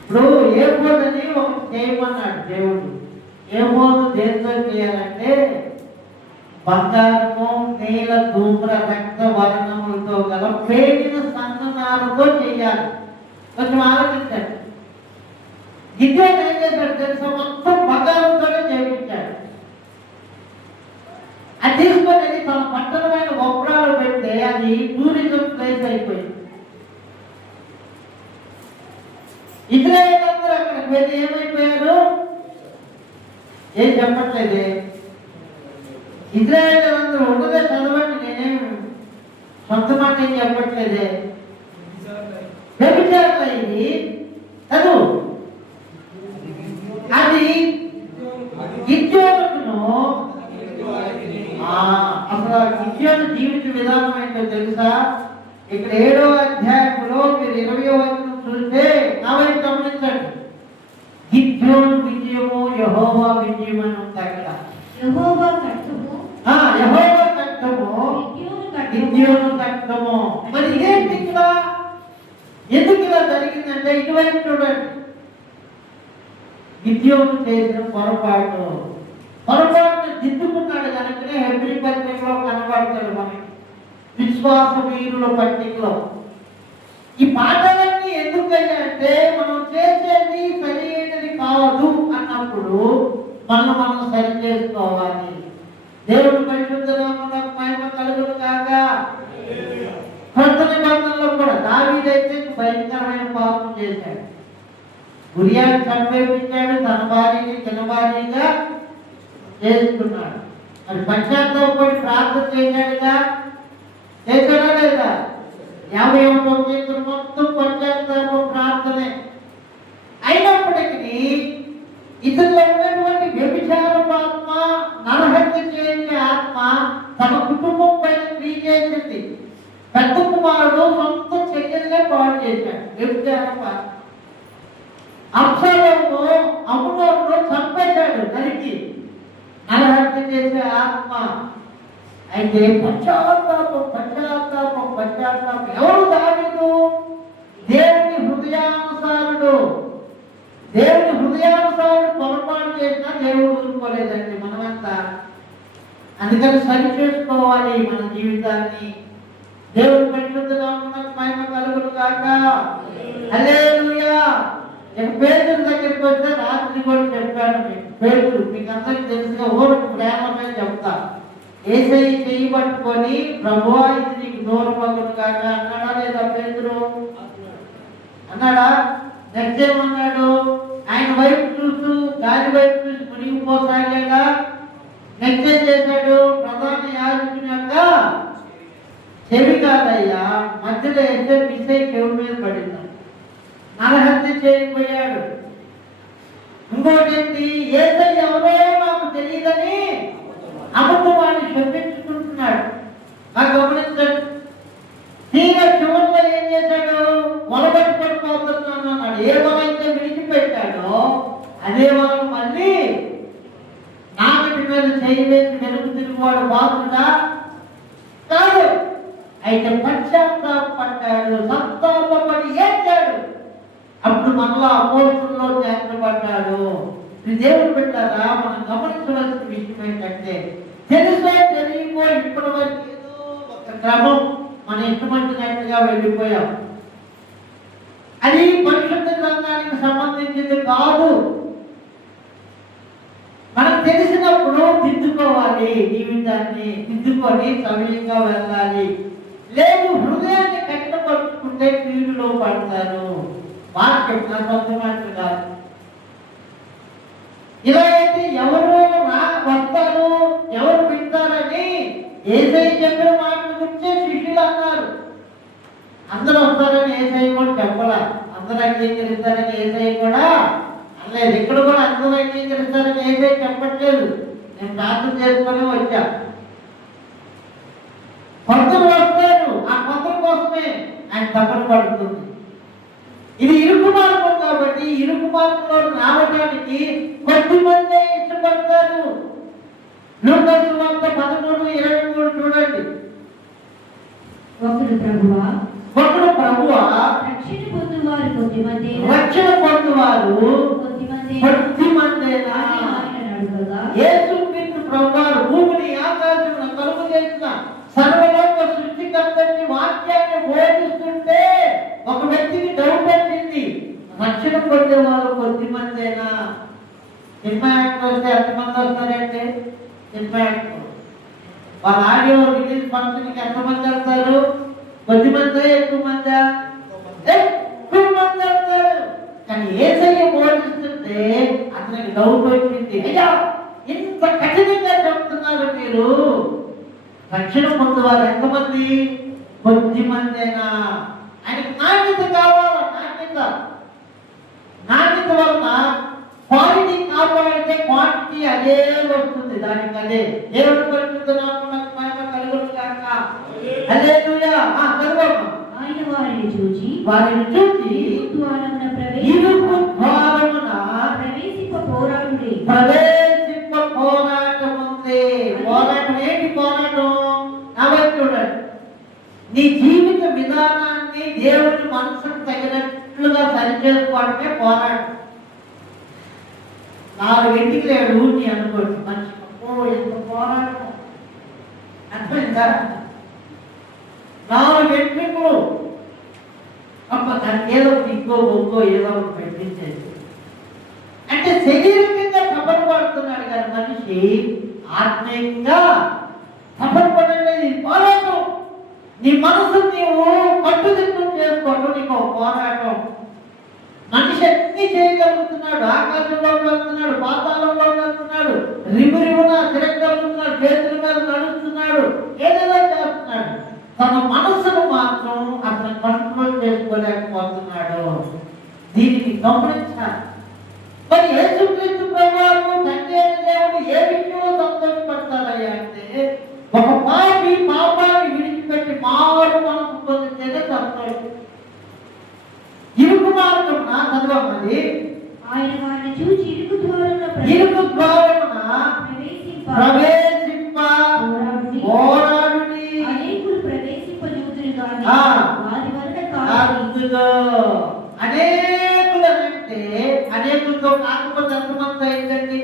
ఇప్పుడు ఏమోదని ఒకటి చేయమన్నాడు దేవుడు. ఏమోదు దేంతో చేయాలంటే బంగారము నీల ధూమ్ర రక్త వర్ణములతో గల పేడిన సంగనాలతో చేయాలి. కొంచెం ఆలోచించండి. గిద్యోను ఏం చేశాడు తెలుసా? మొత్తం బంగారంతోనే చేయించాడు. అది తీసుకొని తన పట్టణమైన గొప్పరాలు పెడితే అది టూరిజం ప్లేస్ అయిపోయింది. ఇశ్రాయేలీయులందరూ అక్కడికి వెళ్ళి ఏమైపోయారు? ఏం చెప్పట్లేదే. ఇశ్రాయేలీయులందరూ ఉన్నదే చదవండి. నేనేం సొంత మాట ఏం చెప్పట్లేదే. వ్యభిచారులైంది చదువు. అది అసలు గిద్యోను జీవిత విధానం ఏంటో తెలుసా? ఇక్కడ 7వ అధ్యాయంలో మీరు 20వ వచనం చూస్తే నా వైపు గమనించండి. గిద్యోను విజయము యెహోవా విజయం అని ఉంది అక్కడ. యెహోవా ఖడ్గము, యెహోవా ఖడ్గము, గిద్యోను ఖడ్గము. మరి ఇదేంటి ఇక్కడ? ఎందుకు ఇలా జరిగిందంటే ఇటువైపు చూడండి. గిద్యోను చేసిన పొరపాటును దిద్దుకున్నాడు కనుకనే హెబ్రీ పత్రికలో కనబడతాడు మనకి, విశ్వాస వీరుల పట్టికలో. ఈ పాఠాలన్నీ ఎందుకంటే మనం చేసేది సరైనది కాదు అన్నప్పుడు మనం సరి చేసుకోవాలి. దేవుడు పరిశుద్ధ నామమునకు మహిమ కలుగును గాక. కొత్త నిబంధనలో కూడా దావీదైతే భయంకరమైన పాపం చేశాడు. ఉరియాని చంపేపించాడు, తన భార్యని చిన్న భార్యగా చేసుకున్నాడు. మరి పశ్చాత్తాపడి ప్రార్థన చేశాడుగా, చేశాడా లేదా? 51 మొత్తం పశ్చాత్తాప ప్రార్థనే. అయినప్పటికీ ఇతరులో ఉన్నటువంటి వ్యభిచారపు ఆత్మ, నరహత్య చేసే ఆత్మ తమ కుటుంబం పైన క్రియ చేసింది. పెద్ద కుమారుడు సొంత చెల్లెలనే పాడు చేశాడు. వ్యభిచారపు ఆత్మ. అబ్షాలోము అమ్నోనును చంపేశాడు నరికి, నరహత్య చేసే ఆత్మ. అయితే పశ్చాత్తాపం ఎవరు? దావీదు. దేవుని హృదయానుసారుడు పొరపాటు చేసినా దేవుడు ఊరుకోలేదండి మనమంతా. అందుకని సరి చేసుకోవాలి మన జీవితాన్ని. దేవుడు పరిశుద్ధ నామమునకు మహిమ కలుగును గాక. హల్లెలూయా. పేదల దగ్గరికి వస్తే రాత్రి కూడా చెప్పాను మీకు. పేదలు మీకు అందరికి తెలుసుగా ఊరకు ప్రేమగా చెప్తా. యేసయ్య చెయ్యి పట్టుకొని ప్రభువా ఇది నీకు దూరం పగును కాక అన్నాడా లేదా? పేదరు అన్నాడా? నెక్స్ట్ ఏమన్నాడు? ఆయన వైపు చూస్తూ గాలి వైపు చూసి మునిగిపోసాగాడా? నెక్స్ట్ ఏం చేశాడు? ప్రధాన యాజకుని యొక్క చెవి కాదయ్యా, మధ్యలో అయితే మిస్ అయ్యి చెవి మీద పడింది. నరహత్య చేయకపోయాడు. ఇంకోటి ఏంటి? యేసయ్య ఎవరో నాకు తెలియదని అబద్ధవాడిని శపించుకుంటున్నాడు. నాకు గమనించండి. తీరా చివరిలో ఏం చేశాడు? వలబట్టుకొని అన్నాడు. ఏ వలైతే విడిచిపెట్టాడో అదే వలను మళ్ళీ నాగటి మీద చేయలేసి వెలుగు తిరుగువాడు బాగుందా? కాదు. అయితే పశ్చాత్తాపడ్డాడు, సంతాపడి ఏడ్చాడు. అప్పుడు మనలో అపోస్తుల్లో చేర్చబడ్డాడు. దేవుడు పెట్టారా? మనం గమనించవలసిన విషయం ఏంటంటే తెలుసో తెలియకో ఇప్పటి వరకు ఏదో ఒక క్రమం మన ఇష్టమైనట్టుగా వెళ్ళిపోయాం. అది పరిశుద్ధ గ్రంథానికి సంబంధించింది కాదు. మనకు తెలిసినప్పుడు దిద్దుకోవాలి, జీవితాన్ని దిద్దుకొని సవ్యంగా వెళ్ళాలి. లేదు హృదయాన్ని కఠినపరుచుకుంటే కీడులో పడతారు. వాక్యం నా సొంత మాటలు కాదు. ఇలా అయితే ఎవరు వస్తారు, ఎవరు వింటారని యేసయ్య చెప్పిన మాటల గురించే శిష్యులు అన్నారు. అందరూ వస్తారని యేసయ్య కూడా చెప్పలా. అందరూ అంగీకరిస్తారని యేసయ్య కూడా అనలేదు. ఇక్కడ కూడా అందరూ అంగీకరిస్తారని యేసయ్య చెప్పట్లేదు. నేను ప్రార్థన చేసుకొని వచ్చా. కొందరు వస్తారు, ఆ కొందరు కోసమే ఆయన తప్పని పడుతుంది. ఇది ఇరుకు మార్గం కాబట్టి ఇరుకు మార్గంలో రావడానికి కొద్ది మంది ఇష్టపడతారు. లూకాసు సువార్త 13:23 చూడండి. ఒకడు ప్రభువా రక్షణ పొందువారు కొద్దిమందేనా యేసు క్రీస్తు ప్రభువారు భూమిని ఆకాశమును కలుగు చేసిన సర్వలోక సృష్టికర్తని వాక్యాన్ని బోధిస్తుంటే ఒక వ్యక్తికి డౌట్ వచ్చింది. రక్షణ పొందేవారు కొద్దిమందేనా? ఇంపాక్ట్ వస్తే ఎంతమంది వస్తారంటే ఇంపాక్ట్ వాళ్ళ ఆడియో రిలీజ్ ఫంక్షన్కి ఎంతమంది వస్తారు? కొద్దిమంది ఎక్కువ మంది? ఎక్కువ మంది వస్తారు. కానీ యేసయ్య బోధిస్తుంటే అతనికి డౌట్ వచ్చింది. అయ్యా ఇంత కఠినంగా చెప్తున్నారు మీరు, రక్షణ పొందేవారు ఎంతమంది? కొద్దిమందేనా? ఆయనకు నాణ్యత కావాలా? నాణ్యత వలన క్వాలిటీ కాపాడితే క్వాంటిటీ అదే వస్తుంది. దానికి అదే దేవుని పరిశుద్ధ నామమునకు మహిమ కలుగును గాక. హల్లెలూయా. చదువు. ఆయన వారిని చూచి ఇరుకు ద్వారమున ప్రవేశింప పోరాడుడి. ప్రవేశింప పోరాటం ఉంది. పోరాటం ఏంటి? పోరాటం కాబట్టి చూడండి, నీ జీవిత విధానాన్ని దేవుని మనసుకు తగినట్లుగా సరిచేసుకోవడమే పోరాటం. 4 వెంట్రుకలు ఊరి అనుకోండి మనిషి, ఎంత పోరాటం అర్థమైందా? 4 వెంట్రుకలు దానికి ఏదో ఇంకో ఏదో ఒకటి పెట్టించేది. అంటే శరీరకంగా తపనపడుతున్నాడు కానీ మనిషి ఆత్మీయంగా తపనపడలేదు. పోరాటం. నీ మనసు నీవు కట్టుదిట్టం చేసుకోవడం నీకు ఒక పోరాటం. మనిషి అన్ని చేయగలుగుతున్నాడు, ఆకాశంలో వెళ్తున్నాడు, పాతాళంలో వెళ్తున్నాడు, రిమురిమున తిరగలుగుతున్నాడు, చేతుల మీద నడుస్తున్నాడు, ఏదేదో చేస్తున్నాడు. తన మనసును మాత్రం అతను కంట్రోల్ చేసుకోలేకపోతున్నాడు. దీనికి గమనించాలి. మరి యేసుక్రీస్తు ప్రభువు తండ్రి అయిన దేవుడు ఏ విషయంలో సంతోషపడతారయ్యా అంటే, ఒక పాపి పాపాన్ని విడిచిపెట్టి మారు మనసు పొందితేనే సంతోషం. ఇరుకు మార్గమున చదవమని ఆయన వారిని చూచి ఇరుకు ద్వారమున ప్రవేశింప పోరాడుడి. అనేకులు ప్రవేశింపజూదురు గాని వారి వలన కాదు. అనేకులు అంటే అనేకులతో కాకపోతే ఎంతమంది అయిందండి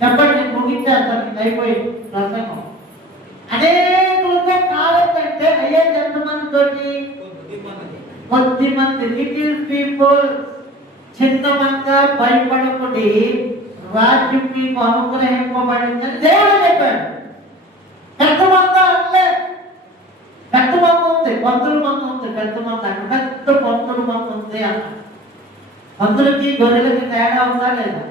చెప్పండి. నేను ముగించేస్తాను, అయిపోయింది ప్రసంగం. అనేకులతో కాదంటే అయ్యేది ఎంతమంది తోటి? కొద్ది మంది, లిటిల్ పీపుల్. చిన్నమంగా భయపడకుడి, రాజ్యం మీకు అనుగ్రహింపబడిందని దేవుడు చెప్పాడు. పెద్ద మంద అంటే పెద్ద మంది ఉంది, 100 మంది ఉంది. పెద్ద మంది అంటే పెద్ద 100 మంది ఉంది అన్న. పందులకి గొర్రెలకి తేడా ఉందా లేదా?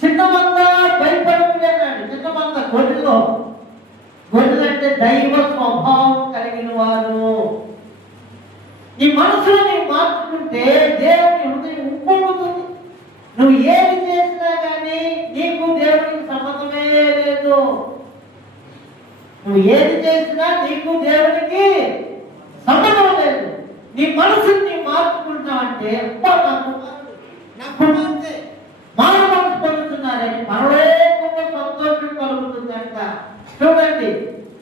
చిన్న మంద భయపడకుడి అన్నాడు. చిన్న మంద గొర్రెలు అంటే దైవ స్వభావం కలిగిన వారు. నీ మనసులో నీవు మార్చుకుంటే దేవుని హృదయం ఉప్పొంగుతుంది. నువ్వు ఏది చేసినా కానీ నీకు దేవునికి సంబంధమే లేదు. నువ్వు ఏది చేసినా నీకు దేవునికి సంబంధం లేదు. నీ మనసుని నీవు మార్చుకుంటావంటే మారు మనసు పొందుతున్నారని పరలోకంలో సంతోషం కలుగుతుందంట. చూడండి,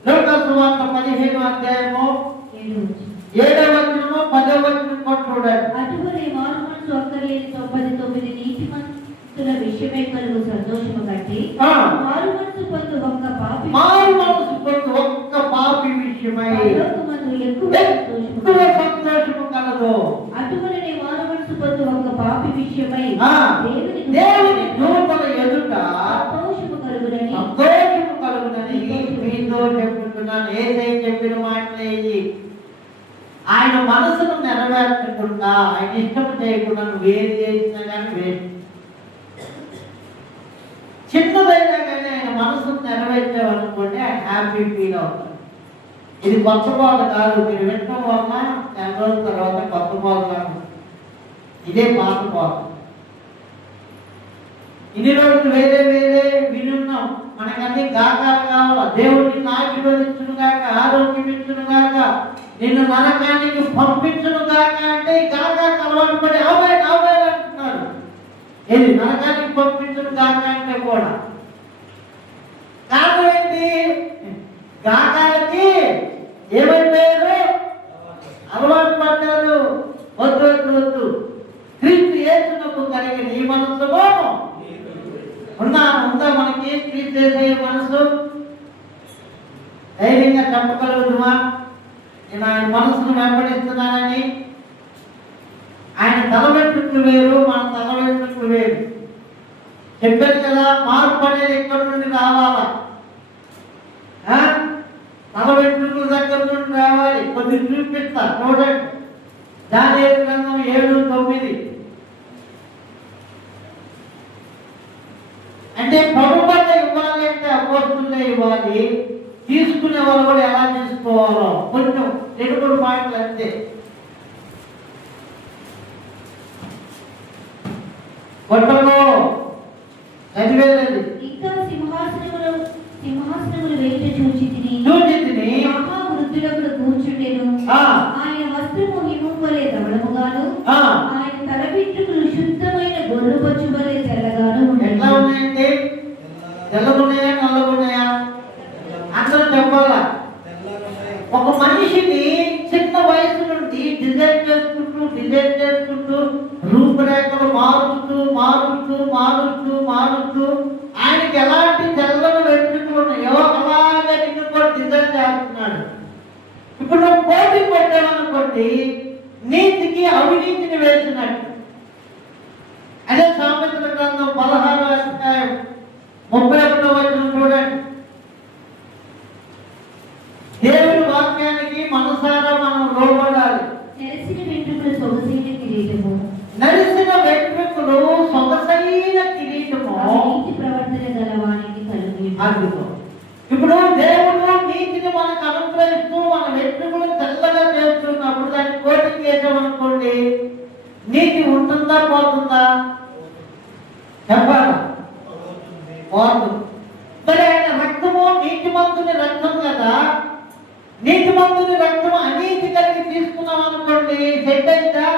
లూకా సువార్త 15వ అధ్యాయము 7వ వచనము 10వ వచనం కూడా చూడండి. అటువలే మారు మనసు అక్కర్లేని 99 నీతిమంతుల విషయమై కలుగు సంతోషము కంటే మారు మనసు పొందు ఒక్క పాపి విషయమై ఎక్కువ సంతోషము కలదు. అటువలనే మారు మనసు పొందు ఒక్క పాపి విషయమై దేవుని దూతల ఎదుట సంతోషము కలుగునని మీతో చెప్పుతున్నాను. ఏదైతే చెప్పిన మాటలే ఇది. ఆయన మనసును నెరవేర్చకుండా, ఆయన ఇష్టం చేయకుండా నువ్వు ఏది చేసినా కానీ వేస్ట్. చిన్నదైనా కానీ ఆయన మనసును నెరవేర్చావనుకోండి, ఆయన హ్యాపీ ఫీల్ అవుతాడు. ఇది కొత్త బోధ కాదు, మీరు వినడం వల్ల 10 రోజుల తర్వాత కొత్త బోధ కాదు, ఇదే పాత బోధ. ఇన్ని రోజులు వేరే వేరే వినున్నాం. మనకన్నీ గాకాలు కావాలా? దేవుడిని ఆశీర్వదించును గాక, ఆరోగ్యం ఇచ్చును గాక, నిన్ను నరకానికి పంపించును గాక అంటే ఈ గాకాకు అలవాటు పడి ఆమెన్ అంటున్నారు. ఏది నరకానికి పంపించును గాక అంటే కూడా కారణం ఏంటి? గాకాలకి ఏమైపోయారు? అలవాటు పడ్డారు. వద్దు వద్దు వద్దు. క్రీస్తు యేసునకు కలిగిన ఈ మనసులో ఉందా మనకి? క్రీస్తు యేసయ్య మనసు ధైర్యంగా చెప్పగలుగుతుమా? నేను ఆయన మనసును వెంబడిస్తున్నానని. ఆయన తల వెంట్రుకలు వేరు, మన తల వెంట్రుకలు వేరు. చెప్పారు కదా, మార్పు అనేది ఎక్కడి నుండి రావాలా? తల వెంట్రుకల దగ్గర నుండి రావాలి. కొద్ది చూపిస్తా చూడండి. దానియేలు గ్రంథం 7:9. అంటే ప్రభుత్వం ఇవ్వాలి అంటే అపోస్తులే ఇవ్వాలి. తీసుకునే వాళ్ళు కూడా ఎలా తీసుకోవాలో కొంచెం 2-3 మాటలు అంతే. కొట్టలో చదివేది ఇంకా సింహాసనములు వేట చూచి తిని మహావృద్ధులకు కూర్చుండెను. ఆయన వస్త్రము హిమము వలె ధవళముగాను, ఆయన తల వెంట్రుకలు శుద్ధమైన గొర్రెబొచ్చు వలె తెల్లగాను ఎట్లా ఉన్నాయండి? తెల్లగున్నాయా నల్లగున్నాయా? అందరూ చెప్పాలా? ఒక మనిషిని చిన్న వయసు నుండి డిజైన్ చేసుకుంటూ రూపురేఖలు మారుస్తూ ఆయనకి ఎలాంటి తెల్లని వెంట్రుకలు ఉన్నాయో అలాగే నిన్ను కూడా డిజైన్ చేస్తున్నాడు. ఇప్పుడు నువ్వు పోటీ పెట్టాలనుకోండి, నీతికి అవినీతిని వేసినట్టు. అదే సామెతల గ్రంథం 16వ అధ్యాయం 31వ వచనం చూడండి. దేవుని వాక్యానికి మనసారా మనం లోబడాలి. నెరిసిన వెంట్రుకలు సొగసైన కిరీటము, నరిసిన వెంట్రుకలు సొగసైన కిరీటము, నీతి ప్రవర్తన గలవానికి కలుగు. అద్భుతం. ఇప్పుడు దేవుడు నీతిని మనకు అనుగ్రహిస్తూ మన వెంట్రుకలు తెల్లగా చేస్తున్నప్పుడు దాన్ని కోటింగ్ చేసామనుకోండి, నీతి ఉంటుందా పోతుందా? చెప్పాలా? పోతుంది. మరి ఆయన రక్తము నీతిమంతుని రక్తం కదా, నీతిమంతుని రక్తం అనీతి కలిగి తీసుకున్నాం అనుకోండి, సెట్ అయిందా?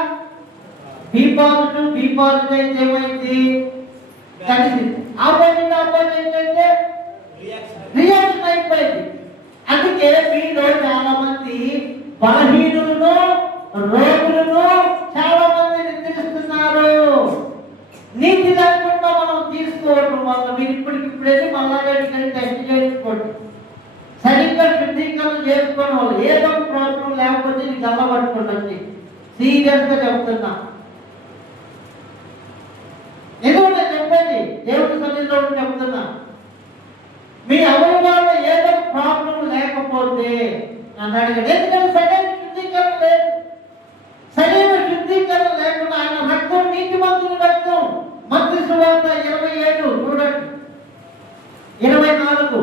బి పాజిటివ్ అయితే ఏమైంది? కలిసింది. ఆపోజిట్ అయితే రియాక్షన్ అయిపోయింది. అందుకే మీలో చాలా మంది బలహీనులను, రోగులను చాలా మంది నిద్రిస్తున్నారు. నీతి లేకుండా మనం తీసుకోవడం వల్ల మీరు ఇప్పటికిప్పుడైతే మళ్ళా వెళ్ళి టెస్ట్ చేసుకోండి. సరిగ్గా శుద్ధీకరణ చేసుకోవడం వల్ల ఏదో ప్రాబ్లం లేకపోతే ఇది గల్లబట్టుకోండి. సీరియస్గా చెప్తున్నా. ఏదో నేను చెప్పేది దేవుడి సన్నిధిలో చెప్తున్నా. మీ అవయవాల్లో ఏదో ప్రాబ్లం లేకపోతే నన్ను అడగండి. ఎందుకంటే సరైన శుద్ధీకరణ లేదు. సరైన శుద్ధీకరణ లేకుండా ఆయన రక్తం నీతిమంతుని రక్తం. మత్తయి సువార్త 27 చూడండి, 24.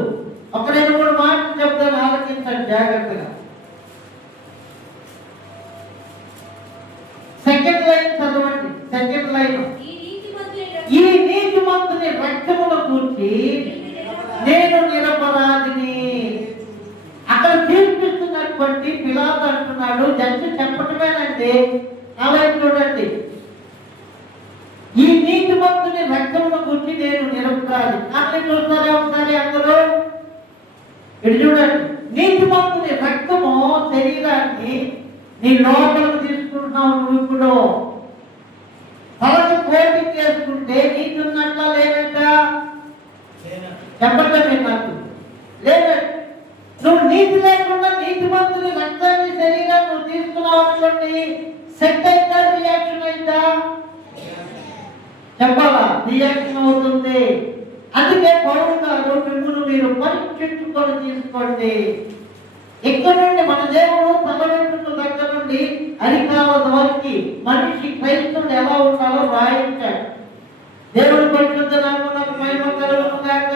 ఒక 2-3 మాటలు చెప్తాను, ఆలోచించండి జాగ్రత్తగా. సెకండ్ లైన్ చదవండి. సెకండ్ లైన్, ఈ నీతిమంతుని రక్తమును కూర్చి నేను నిరపరాధిని. అక్కడ తీర్పిస్తున్నటువంటి పిలాతు అంటున్నాడు, జడ్జి చెప్పటమేనండి. అలా చూడండి, ఈ నీతిమంతుని రక్తమును కూర్చి నేను నిరపరాధి. అట్లా చూస్తారా ఒకసారి అందరూ? ఇటు చూడండి, నీతిమంతుని రక్తము శరీరాన్ని నీ లోపలికి తీసుకుంటున్నావు. నువ్వు ఇప్పుడు తలకు కోటింగ్ చేసుకుంటే నీతి ఉన్నట్లా లేనట్ట? చెప్పండి మీరు నాకు. లేనట్టు. నువ్వు నీతి లేకుండా నీతిమంతుని రక్తాన్ని శరీరాన్ని నువ్వు తీసుకున్నావు అనుకోండి, సెట్ అయిందా? రియాక్షన్ అయిందా? చెప్పాలా? రియాక్షన్ అవుతుంది. అందుకే పౌలు గారు మిమ్మల్ని మీరు పరీక్షించుకొని తీసుకోండి. ఇక్కడ నుండి మన దేవుడు తల వెంట్రుకల దగ్గర నుండి అరికాల వరకు మనిషి క్రైస్తవుడు ఎలా ఉండాలో రాయించాడు. దేవుడి పరిశుద్ధ నామమునకు మహిమ కలుగును గాక.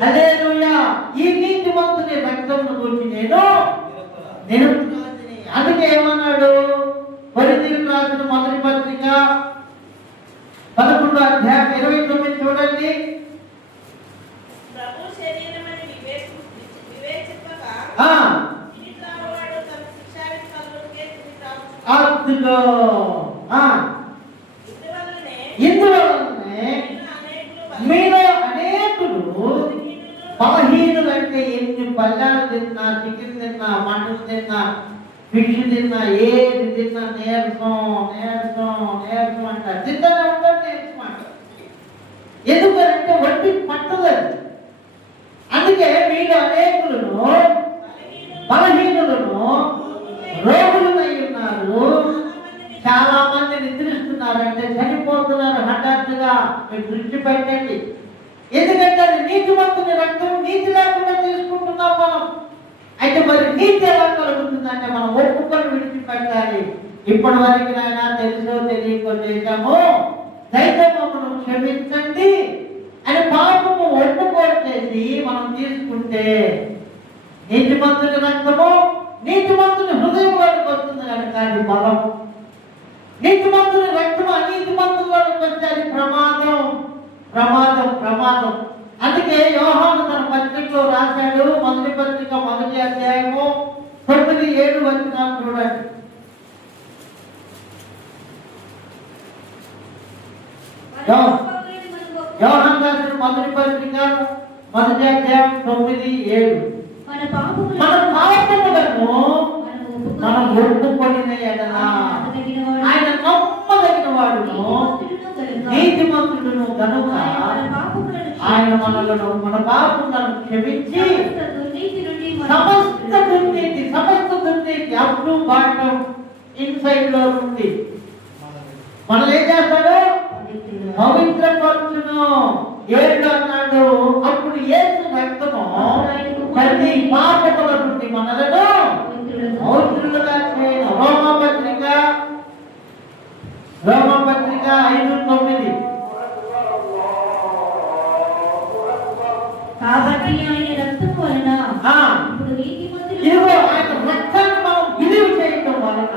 హల్లెలూయా. ఈ నీతిమంతుని రక్తమును గురించి నేను అందుకే ఏమన్నాడు? కొరింథీయులకు రాసిన మొదటి పత్రిక 11వ అధ్యాయం 29 చూడండి. ఇందువలనే మీలో అనేకులు బలహీనులు. అంటే ఎన్ని పళ్ళాలు తిన్నా, చికెన్ తిన్నా, మటన్ తిన్నా, ఫిష్ తిన్నా, ఏది తిన్నా నీరసం అంటారు. తింటానే ఉంటారు, నీరసం అంటారు. ఎందుకంటే వడ్డీ పట్టలేదు. అందుకే మీలో అనేకులను బలహీనులను రోగులై ఉన్నారు. చాలా మంది నిద్రిస్తున్నారంటే చనిపోతున్నారు హఠాత్తుగా. మీరు దృష్టి పెట్టండి. ఎందుకంటే అది నీతిమంతుని రక్తం, నీతి లేకుండా తీసుకుంటున్నాం మనం. అయితే మరి నీతి ఎలా కలుగుతుందంటే మనం ఒప్పుకొని విడిచిపెట్టాలి. ఇప్పటి వరకు నాయన తెలుసో తెలియకో చేశాము, దైవమును క్షమించండి అని పాపము ఒప్పుకోలు చేసి మనం తీసుకుంటే నీతిమంతుని రక్తము నీతిమంతుని హృదయంలోకి వస్తుంది కనుక అది బలం. నీతిమంతుని రక్తము అనీతిమంతుల్లోకి వస్తే అది ప్రమాదం. అందుకే యోహాను తన పత్రికలో రాశాడు, మొదటి పత్రిక 1వ అధ్యాయము 9-7 వచనాలు చూడండి. యోహాను రాసిన మొదటి పత్రిక 1వ అధ్యాయం 9-7. మన పాపములను మనం ఒప్పుకొనిన ఎడల ఆయన నమ్మదగిన వాడును నీతిమంతుడును కనుక ఆయన మన పాపములను క్షమించి సమస్త దుర్నీతి అప్ టు బాటం ఇన్సైడ్ లో ఉంది మనం ఏం చేస్తాడు? పవిత్రపరచును. ఏడు అన్నాడు, అప్పుడు యేసు రక్తము ప్రతి పాపముల నుండి మనలను పవిత్రులుగా చేయను. రోమపత్రిక 5:9. కాబట్టి ఆయన రక్తము వలన ఇప్పుడు ఇదిగో ఆయన రక్తాన్ని మనం విలువ చేయటం వలన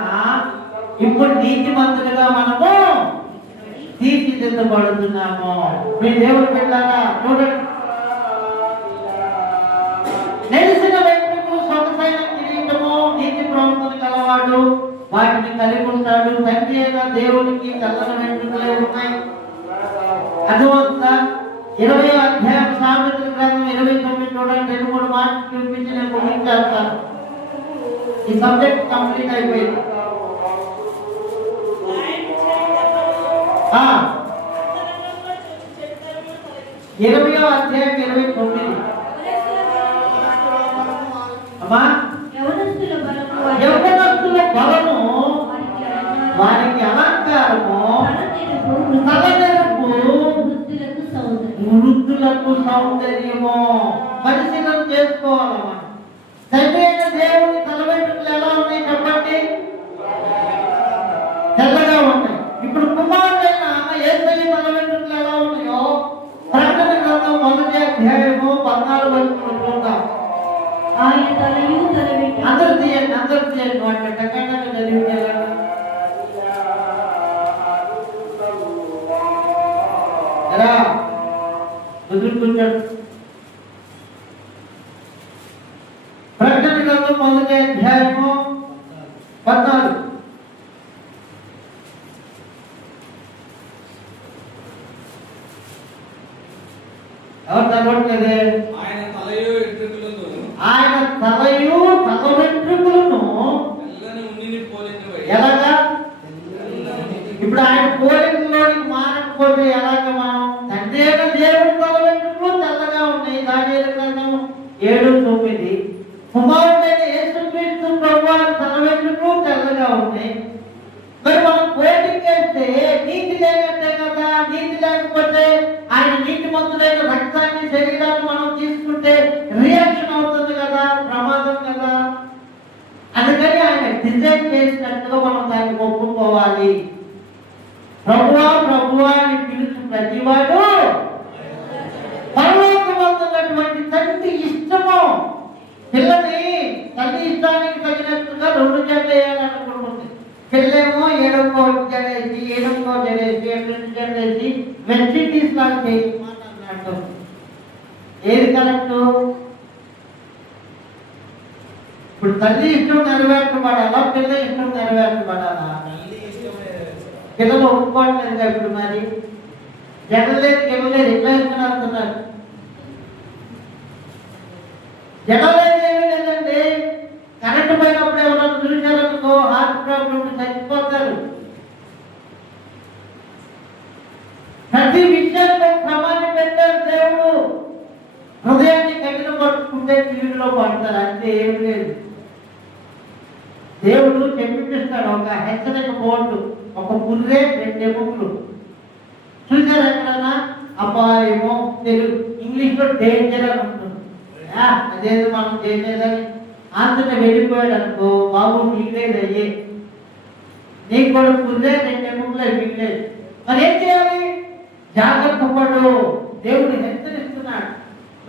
ఇప్పుడు నీతిమంతులుగా మనము తీర్చిదిద్దబడుతున్నాము. మీ దేవుడు పెట్టారా చూడండి. నెలిసిన వెంట్రుకలు సొగసైన కిరీటము, నీతి ప్రవర్తన కలవాడు వాటిని కలిగి ఉంటాడు. తండ్రి అయిన దేవునికి చల్లని వెంట్రుకలే ఉన్నాయి. అర్థమవుతుందా? 20వ అధ్యాయం సామెతల గ్రంథం 29 చూడండి. 2-3 మాటలు చూపించి నేను ముగించేస్తాను. ఈ సబ్జెక్ట్ కంప్లీట్ అయిపోయింది. 20వ అధ్యాయం 29. అమ్మా, యవ్వనస్తుల బలము వారికి అలంకారము, తలనెరుపు వృద్ధులకు సౌందర్యము. పరిశీలన చేసుకోవాలమ్మా. సరైన దేవుని తల వెంట్రుకలు ఎలా ఉన్నాయి చెప్పండి? తెల్లగా ఉన్నాయి. ఇప్పుడు కుమారుడైన యేసయ్య తల వెంట్రుకలు ఎలా ఉన్నాయో ప్రకటన గ్రంథం 1వ అధ్యాయము 14 వచనం చూద్దాం. ఆయన తలయు తల వెంట్రుకలు అందరూ తీయండి వాటి టకాటక చదివితే ఎలా ఎదుర్కొంటాడు. ప్రకటన గ్రంథం 1వ అధ్యాయము 14. ఎవరు చదవట్లేదే? ఆయన తలయు వెంట్రుకలను ఆయన తలయు తల వెంట్రుకలను తెల్లని ఉన్నిని పోలినవై. ఎలాగా? ఇప్పుడు ఆయన పోలికలోనికి మారకపోతే ఎలాగ? మనం తండ్రి అయిన దేవుడి తల వెంట్రుకలు తెల్లగా ఉన్నాయి. దానియేలు గ్రంథం 7:9. కుమారుడైన యేసుక్రీస్తు ప్రభువారి తల వెంట్రుకలు తెల్లగా ఉన్నాయి. మరి మనం పోలిక చేస్తే నీతి లేనట్టే కదా. నీతి లేకపోతే ఆయన నీతిమంతుడైన రక్తాన్ని శరీరాన్ని మనం తీసుకుంటే రియాక్షన్ అవుతుంది కదా, ప్రమాదం కదా. అందుకని ఆయన డిజైన్ చేసినట్టుగా మనం దాన్ని ఒప్పుకోవాలి. ప్రభువా ప్రభువా అని పిలుచు ప్రతివాడు పరలోకమందున్నటువంటి తండ్రి ఇష్టము. పిల్లని తల్లి ఇష్టానికి తగినట్టుగా 2 జడలు వేయాలనుకుంటుంది. పిల్లేమో 7వ జడేసి 8వ జడేసి 8 జడేసి వెస్టిండీస్ లాగా చేయమాట అన్నట్టు. ఏది కరెక్ట్? ఇప్పుడు తల్లి ఇష్టం నెరవేర్చబడాలా, పిల్ల ఇష్టం నెరవేర్చబడాలా? పిల్లలు ఒప్పుకోవట్లేదు. ఇప్పుడు మరి జడలేదు గిడలేదు ఎట్లా ఇస్తున్నారు అంటున్నారు. జడలేదు ఏమీ లేదండి. కరెంటు పోయినప్పుడు ఎవరైనా చూశారనుకో హార్ట్ ప్రాబ్లం చచ్చిపోతారు. ప్రతి విషయానికి క్రమాన్ని పెట్టారు దేవుడు. హృదయాన్ని కఠిన పట్టుకుంటే తీరులో పడతారు. అంతే, ఏమి లేదు. దేవుడు చెప్పిస్తాడు ఒక హెచ్చరిక బోర్డు, ఒక పుర్రే 2 ఎముకలు. చూసారు ఎక్కడన్నా? అపాయమో తెలుగు ఇంగ్లీష్లో డేంజర్ అని ఉంటుంది. అదేదో మనం చేసేదని అంతటా వెళ్ళిపోయాడు అనుకో, బాబు మిగిలేదు అయ్యే. నీకు కూడా పుర్రే 2 ఎముకలే మిగిలేదు. మరి ఏం చేయాలి? జాగ్రత్త పడు. దేవుడు హెచ్చరిస్తున్నాడు.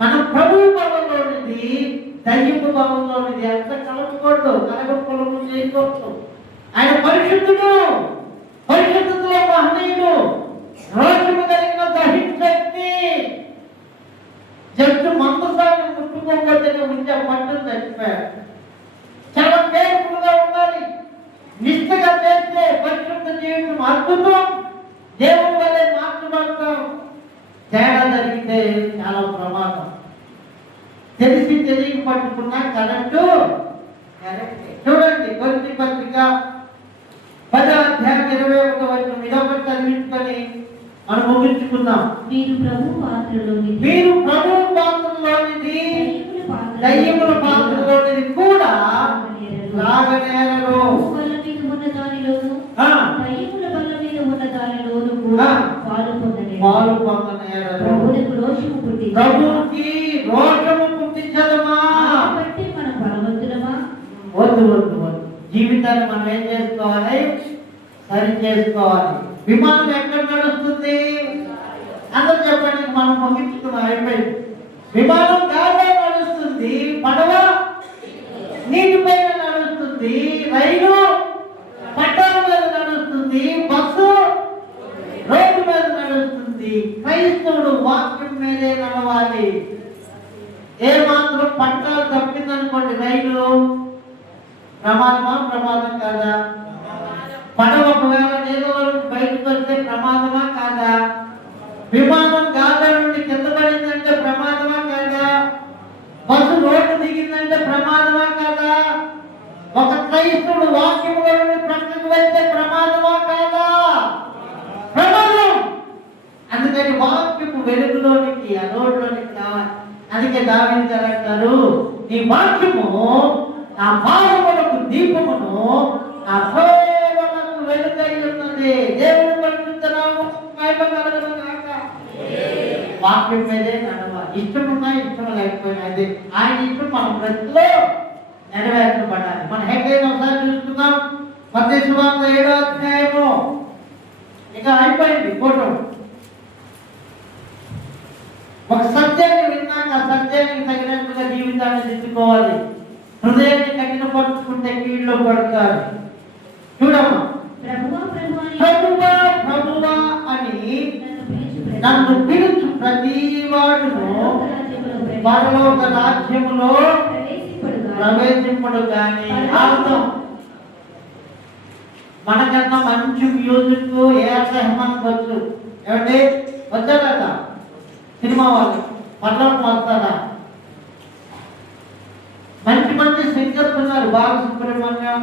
మనం ప్రభువు భావంలోనిది దయ్యపు భావంలోనిది అంత కలపకూడదు, కలగొలము చేయకూడదు. ఆయన పరిశుద్ధుడు, పరిశుద్ధులో మహనీయుడు, రోషము కలిగిన దహించక్తి. అయితే చాలా ప్రమాదం. తెలిసి తెలియక పట్టుకున్న కరెంటు కరెక్టే. చూడండి కొరింథీ పత్రిక 10వ అధ్యాయం 21వ వచనం ఇదొకటి చదివించుకొని మనం ముగించుకుందాం. మీరు ప్రభు పాత్రలోనిది మీరు ప్రభు పాత్రలోనిది దయ్యముల పాత్రలోనిది కూడా లాగనేరరు. బల్ల మీద ఉన్న దానిలోను ఆ, దయ్యముల బల్ల మీద ఉన్న దానిలోను కూడా పాలు పొందలేదు. పాలు పొందనేరరు. ప్రభువునకు రోషము పుట్టించు. ప్రభువుకి రోషము పుట్టించదమా? కాబట్టి మనం బలవంతులమా? వద్దు వద్దు వద్దు. జీవితాన్ని మనం ఏం చేసుకోవాలి? సరి చేసుకోవాలి. విమానం ఎక్కడ నడుస్తుంది? అందరూ చెప్పండి. మనం ముగించుకున్నాం, అయిపోయింది. విమానం గాలిలో నడుస్తుంది, పడవ నీటిపైన నడుస్తుంది, రైలు పట్టాల మీద నడుస్తుంది, బస్సు రోడ్డు మీద నడుస్తుంది. క్రైస్తవుడు వాక్యం మీదే నడవాలి. ఏ మాత్రం పట్టాలు తప్పిందనుకోండి రైలు ప్రమాదం కాదా? పడవ ఒకవేళ నీళ్ళలోకి బయటకు వస్తే ప్రమాదమా కాదా? విమానం గాలి నుండి కింద పడిందంటే ప్రమాదమా కాదా? బస్సు రోడ్డు దిగిందంటే ప్రమాదమా కాదా? ఒక క్రైస్తవుడు వాక్యంలో నుండి ప్రక్కకు వెళ్తే ప్రమాదమా కాదా? ప్రమాదం. అందుకని వాక్యపు వెలుగులోనికి ఆ రోడ్లోనికి రావాలి. అందుకే దావీదు గారు అంటారు, నీ వాక్యము నా పాదములకు దీపమును నా త్రోవలకు వెలుగై ఉన్నది. దేవుని పరిశుద్ధనామము మహిమ కలుగును గాక. వాక్యం మీదే నడవాలి. ఇష్టమున్నా ఇష్టం లేకపోయినా అదే ఆయన ఇష్టం మన ప్రతిలో నెరవేర్చబడాలి. మన హెడ్లైన్ ఒకసారి చూసుకుందాం. మత్తయి సువార్త 7వ అధ్యాయము. ఇక అయిపోయింది ఫోటో. ఒక సత్యాన్ని విన్నాక ఆ సత్యానికి తగినట్టుగా జీవితాన్ని దిద్దుకోవాలి. హృదయాన్ని కఠినపరుచుకుంటే కీళ్ళలో పడతారు. చూడమ్మా, ప్రభువా ప్రభువా అని ప్రభువా ప్రభువా అని నన్ను పిలుచు ప్రతి వాడును పరలోక రాజ్యములో ప్రవేశింపడు కానీ ఆగుతాం. మనకన్నా మంచి మ్యూజిక్ ఏఆర్ రెహమాన్ వచ్చు. ఏమంటే వచ్చారట సినిమా వాళ్ళు పర్లోకి వస్తారా? మంచి మంచి సింగర్స్ ఉన్నారు. బాలసుబ్రహ్మణ్యం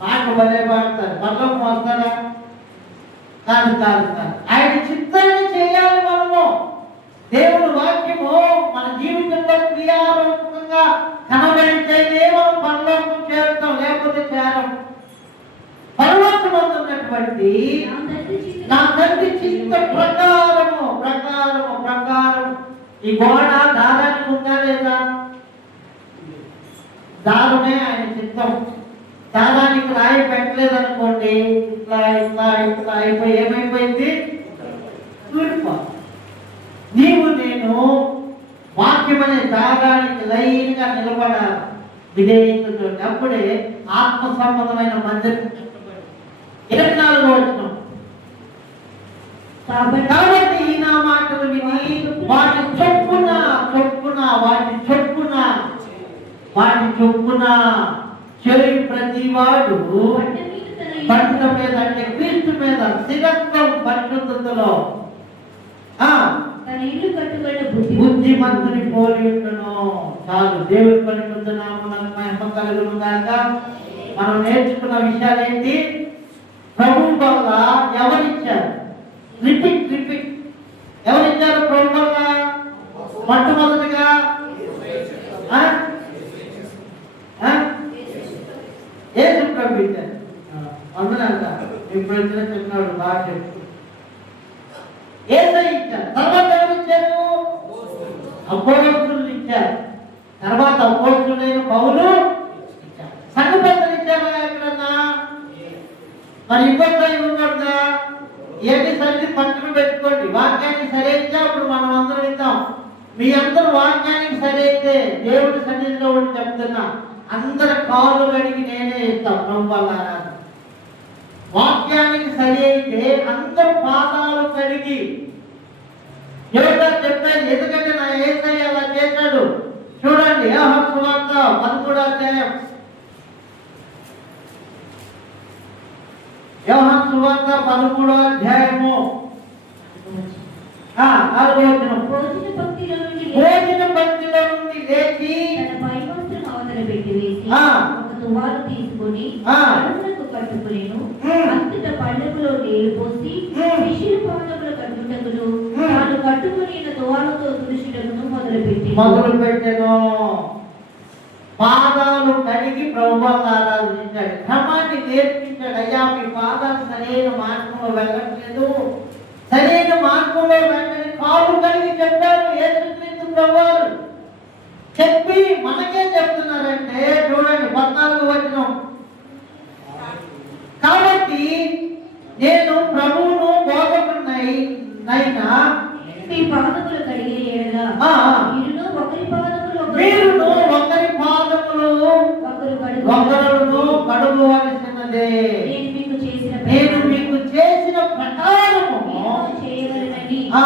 పాట భలే పాడతారు. పర్లోకి వస్తారా? కాదు కాదు కాదు. ఆయన చిత్తాన్ని చేయాలి మనము. దేవుని వాక్యము మన జీవితంలో క్రియారూపకంగా కనబడితేనే మనం పరలోకం చేరుతాం, లేకపోతే చేరం. పరలోకం ఉన్నటువంటి నా తండ్రి చిత్త ప్రకారము ప్రకారము ప్రకారం. ఈ గోడ దారానికి ఉందా లేదా? దారునే ఆయన చిత్తం. దారానికి రాయి పెట్టలేదనుకోండి, ఇట్లా ఇట్లా ఇట్లా అయిపోయి ఏమైపోయింది? నీవు నేను వాక్యమనే దారానికి లైన్గా నిలబడాలి విధేయతతో. అప్పుడే ఆత్మ సంబంధమైన మందిరం. 24వ వచనం. కాబట్టి ఈ నా మాటలు విని వాటి చొప్పున చెవి ప్రతి వాడు బండ మీద అంటే క్రీస్తు మీద స్థిరత్వం పరిశుద్ధతలో తన ఇల్లు కట్టుబడిన బుద్ధిమంతుని పోలి ఉండును. చాలు. దేవుని పరిశుద్ధ నామమునకు మహిమ కలుగును గాక. మనం నేర్చుకున్న విషయాలు ఏంటి? ప్రభు వల్ల ఎవరిచ్చారు? రిపీట్ ఎవరిచ్చారు ప్రభు వల్ల? మొట్టమొదటిగా యేసు ప్రభు ఇచ్చారు. అందునంత ఇప్పుడు వచ్చిన చెప్పినాడు బాగా చెప్పు. యేసయ్య ఇచ్చారు. తర్వాత ఎవరు ఇచ్చారు? అపోస్తలులు ఇచ్చారు. తర్వాత అపోస్తలులైన పౌలు ఇచ్చారు. సంఘ పెద్దలు ఇచ్చారా ఎక్కడన్నా? మరి ఇంకొక ఇవ్వకూడదా? ఏంటి సరి పట్టుకు పెట్టుకోండి. వాక్యానికి సరే ఇచ్చా అప్పుడు మనం అందరం ఇద్దాం. మీ అందరూ వాక్యానికి సరే అయితే దేవుడి సన్నిధిలో ఉండి చెప్తున్నా, అందరి కాళ్ళు కడిగి నేనే ఇస్తాం. ప్రభు వల్ల వాక్యానికి సరి అయితే అందరు పాదాలు కడిగి యోగా చెప్పాను. ఎందుకంటే నా యేసయ్య అలా చేశాడు. చూడండి యోహాను సువార్త 13వ అధ్యాయం. యోహాను సువార్త 13వ అధ్యాయము 4వ వచనం. భోజన పంక్తిలో నుండి భోజన పంక్తిలో నుండి లేచి తన పై వస్త్రం అవతల పెట్టి వేసి ఆ. ఒక తువాలు తీసుకొని ఆ. కడుపులకు కట్టుకునేను. ఉమ్. అంతట పళ్ళెములో నీళ్లు పోసి ఉమ్. శిష్యుల పాదములు కట్టుటకును ఉమ్. తాను కట్టుకుని తువాలతో తుడుచుటకును మొదలుపెట్టి మొదలు పెట్టెను. పాదాలు కడిగి ప్రభువుని ఆరాధించాడు. క్రమాన్ని నేర్పించాడు. అయ్యా మీ పాదాలు సరైన మార్గంలో వెళ్ళట్లేదు, సరైన మార్గంలో వెళ్ళని కాలు కడిగి చెప్పారు యేసుక్రీస్తు ప్రభువారు. చెప్పి మనకే చెప్తున్నారంటే చూడండి 14వ వచనం. కాబట్టి నేను ప్రభువును బోధకుడినైనా మీ పాదములు కడిగే ఎడల ఆ. మీరును ఒకరి పాదములు మీరును ఒకరి పాదములు ఒకరును కడుగవలసినదే. నేను మీకు చేసిన ప్రకారము ఆ.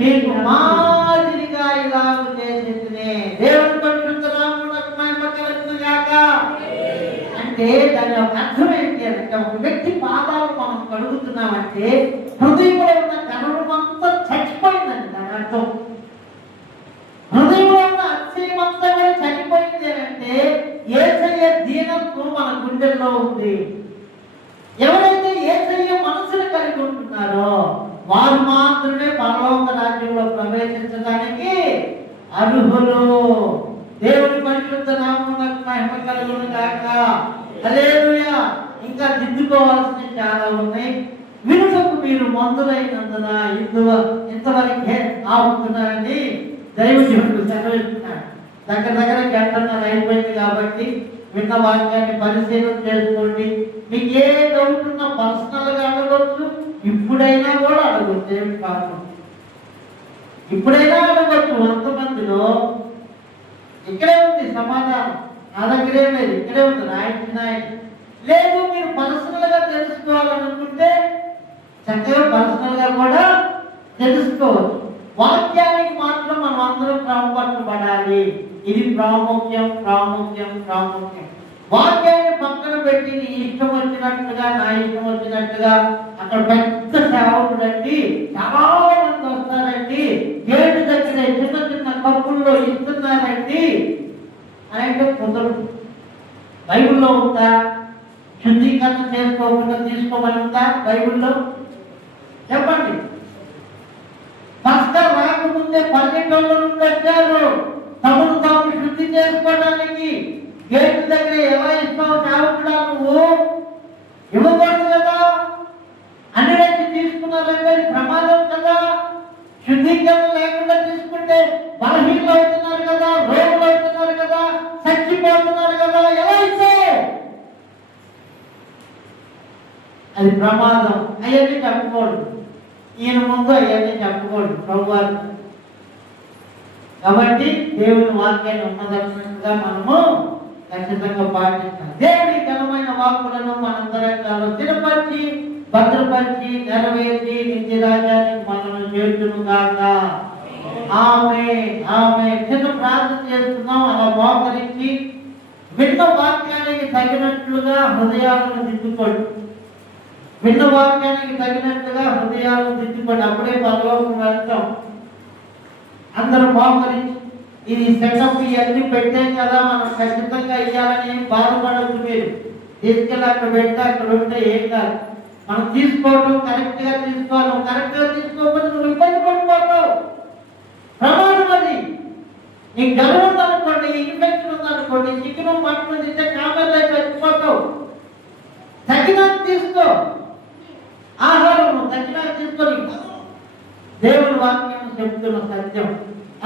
మీకు మాదిరిగా ఇలాగ చేసింది. దేవుని పరిశుద్ధ నామమునకు మహిమ కలుగును గాక. అంటే దాని యొక్క అర్థం ఏంటి అంటే ఒక వ్యక్తి పాదాలు మనం కడుగుతున్నామంటే హృదయంలో ఉన్న కరుణం అంతా చచ్చిపోయిందండి. దాని అర్థం హృదయంలో ఉన్న అక్షయమంతా కూడా చనిపోయింది అంటే యేసయ్య దీనత్వం మన గుండెల్లో ఉంది. ఎవరైతే యేసయ్య మనసును కలిగి ఉంటున్నారో వారు మాత్రమే పరలోక రాజ్యంలో ప్రవేశించడానికి అర్హులు. దేవుని పరిశుద్ధ నామమునకు మహిమ కలుగును గాక. హల్లెలూయా. ఇంకా దిద్దుకోవాల్సినవి చాలా ఉన్నాయి. వినుటకు మీరు మందులైనందున ఇంతవరకే ఆపుతున్నారని దైవజనుడు సెలవిస్తున్నాడు. దగ్గర గంటన్నర అయిపోయింది కాబట్టి విన్న వాక్యాన్ని పరిశీలన చేసుకోండి. మీకు ఏ డౌట్ ఉన్నా పర్సనల్ గా అడగవచ్చు, ఇప్పుడైనా కూడా అడగవచ్చు. ఏమి కాదు, ఇప్పుడైనా అడగవచ్చు. 100 మందిలో ఇక్కడే ఉంది సమాధానం. నా దగ్గరే లేదు, ఇక్కడే ఉంది రాయించిన. లేదు మీరు పర్సనల్ గా తెలుసుకోవాలనుకుంటే చక్కగా పర్సనల్ గా కూడా తెలుసుకోవచ్చు. వాక్యానికి మాత్రం మనం అందరం క్రమపరచబడాలి. ఇది ప్రాముఖ్యం. వాక్యాన్ని పక్కన పెట్టి నీ ఇష్టం వచ్చినట్టుగా నా ఇష్టం వచ్చినట్టుగా అక్కడ పెద్ద సేవకుడు అండి చాలా మంది వస్తారండి, గేటు దగ్గర చిన్న కప్పుల్లో ఇస్తున్నారండి అని అంటే కుదరదు. బైబిల్లో ఉందా? శుద్ధీకరణ చేసుకోకుండా తీసుకోమని ఉందా బైబిల్లో? చెప్పండి. పస్కా రాకముందే 12 నుండి వచ్చారు తమను తాము శుద్ధి చేసుకోవడానికి. గేటు దగ్గర ఎలా ఇస్తావు సేవకుడా? నువ్వు ఇవ్వకూడదు కదా. అన్ని రెచ్చి తీసుకున్నారంటే ప్రమాదం కదా. శుద్ధీకరణ లేకుండా తీసుకుంటే బలహీనలు అవుతున్నారు కదా, రోగులు అవుతున్నారు కదా, చచ్చిపోతున్నారు కదా. ఎలా ఇస్తావు? అది ప్రమాదం. అవన్నీ చెప్పకూడదు. ఈయన ముందు అవన్నీ చెప్పకూడదు ప్రభువారు. కాబట్టి దేవుని వాక్యాన్ని ఉన్నదన్నట్టుగా మనము ఖచ్చితంగా పాటిస్తాం. దేవుని ఘనమైన వాక్కులను మనందరం స్థిరపరిచి భద్రపరిచి నెరవేర్చి నిత్య రాజ్యానికి మనల్ని చేర్చును గాక. ఆమేన్. చిన్న ప్రార్థన చేస్తున్నాం. అలా మోకరించి విన్న వాక్యానికి తగినట్లుగా హృదయాలను దిద్దుకోండి. విన్న వాక్యానికి తగినట్టుగా హృదయాలను దిద్దుకోండి. అప్పుడే పరలోకం వెళ్తాం. అందరూ మోకరించి ఇది సెటప్ ఇవన్నీ పెట్టాం కదా, మనం ఖచ్చితంగా ఇవ్వాలని ఏం బాధపడద్దు. మీరు తీసుకెళ్ళి అక్కడ పెడితే అక్కడ ఉంటే ఏం కాదు. మనం తీసుకోవడం కరెక్ట్ గా తీసుకోవాలి. నువ్వు కరెక్ట్ గా తీసుకోకపోతే నువ్వు ఇబ్బంది పడిపోతావు. ప్రమాదం అది. నీకు జ్వరం ఉందనుకోండి, ఇన్ఫెక్షన్ ఉందనుకోండి, చికెన్ మటన్ తింటే కామెర్లో చచ్చిపోతావు. తగినంత తీసుకో. ఆహారం తగినంత తీసుకొని దేవుని వాక్యం చెప్తున్న సత్యం.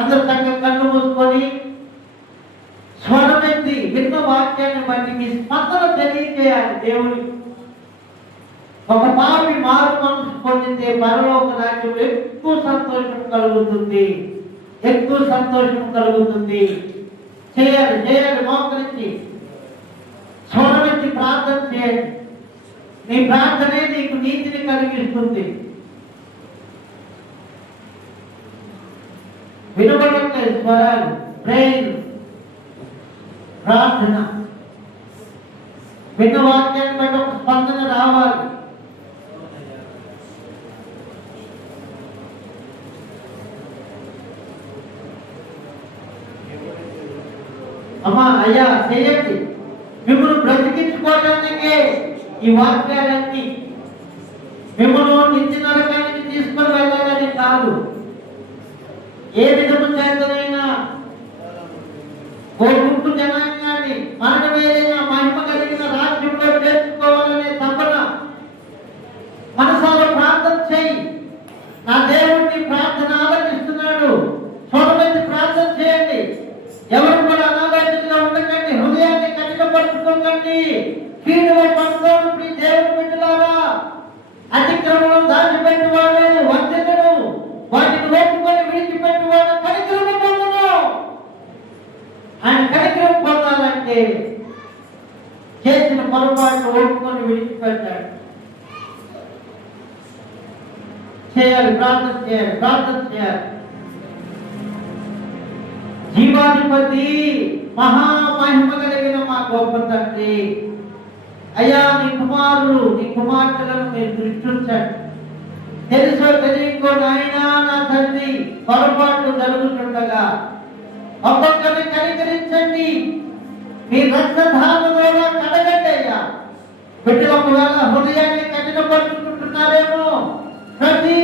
అందరూ చక్కగా కళ్ళు మూసుకొని స్వరమెత్తి విన్న వాక్యాన్ని బట్టి మీ స్పందన తెలియజేయాలి. దేవుని ఒక పాపి మారు మనసు పొందితే పరలోక రాజ్యం ఎక్కువ సంతోషం కలుగుతుంది. చేయాలి మోకరించి స్వరమెత్తి ప్రార్థన చేయండి. నీ ప్రార్థనే నీకు నీతిని కలిగిస్తుంది. వినబడట్లేదు స్వరాలు, ప్రేయర్, ప్రార్థన. విన్న వాక్యాన్ని బట్టి ఒక స్పందన రావాలి. అమ్మా అయ్యా చేయండి. మిమ్మల్ని బ్రతికించుకోవడానికే ఈ వాక్యాలన్నీ. మిమ్మల్ని నిత్య నరకానికి తీసుకొని వెళ్ళాలని కాదు. ఏ విధము చేతనైనా ఓ గుంపు జనాంగాన్ని మరణం ఏదైనా మహిమ కలిగిన రాజ్యంలో చేర్చుకోవాలనే తపన మనసాలో ప్రార్థన చేయి. నా దేవుడిని ప్రార్థన ఆలకిస్తున్నాడు. స్వరమైతే ప్రార్థన చేయండి. ఎవరు కూడా అనాలోచితంగా ఉండకండి. హృదయాన్ని కఠినపరుచుకోకండి. కీడులో పడుకోండి. దేవుని బిడ్డలారా, అతిక్రమం దాచిపెట్టువాడు వర్ధిల్లును, వాటిని ఒప్పుకొని విడిచిపెట్టువాడు కనికరము పొందును. ఆయన కనికరం పొందాలంటే చేసిన పొరపాటు ఒప్పుకొని విడిచిపెట్టాడు. చేయాలి, ప్రార్థన చేయాలి, ప్రార్థన చేయాలి. జీవాధిపతి మహామహిమ కలిగిన మా గొప్ప తండ్రి, అయ్యా నీ కుమారులు నీ కుమార్తెలను మీరు దృష్టించండి. తెలుసో తెలియకో నాయనా నా తండ్రి పొరపాట్లు జరుగుతుండగా ఒక్కొక్కరిని కనికరించండి. మీ రక్తధారణ ద్వారా కడగండి అయ్యా. బిడ్డలు ఒకవేళ హృదయాన్ని కఠినపరుచుకుంటున్నారేమో, ప్రతి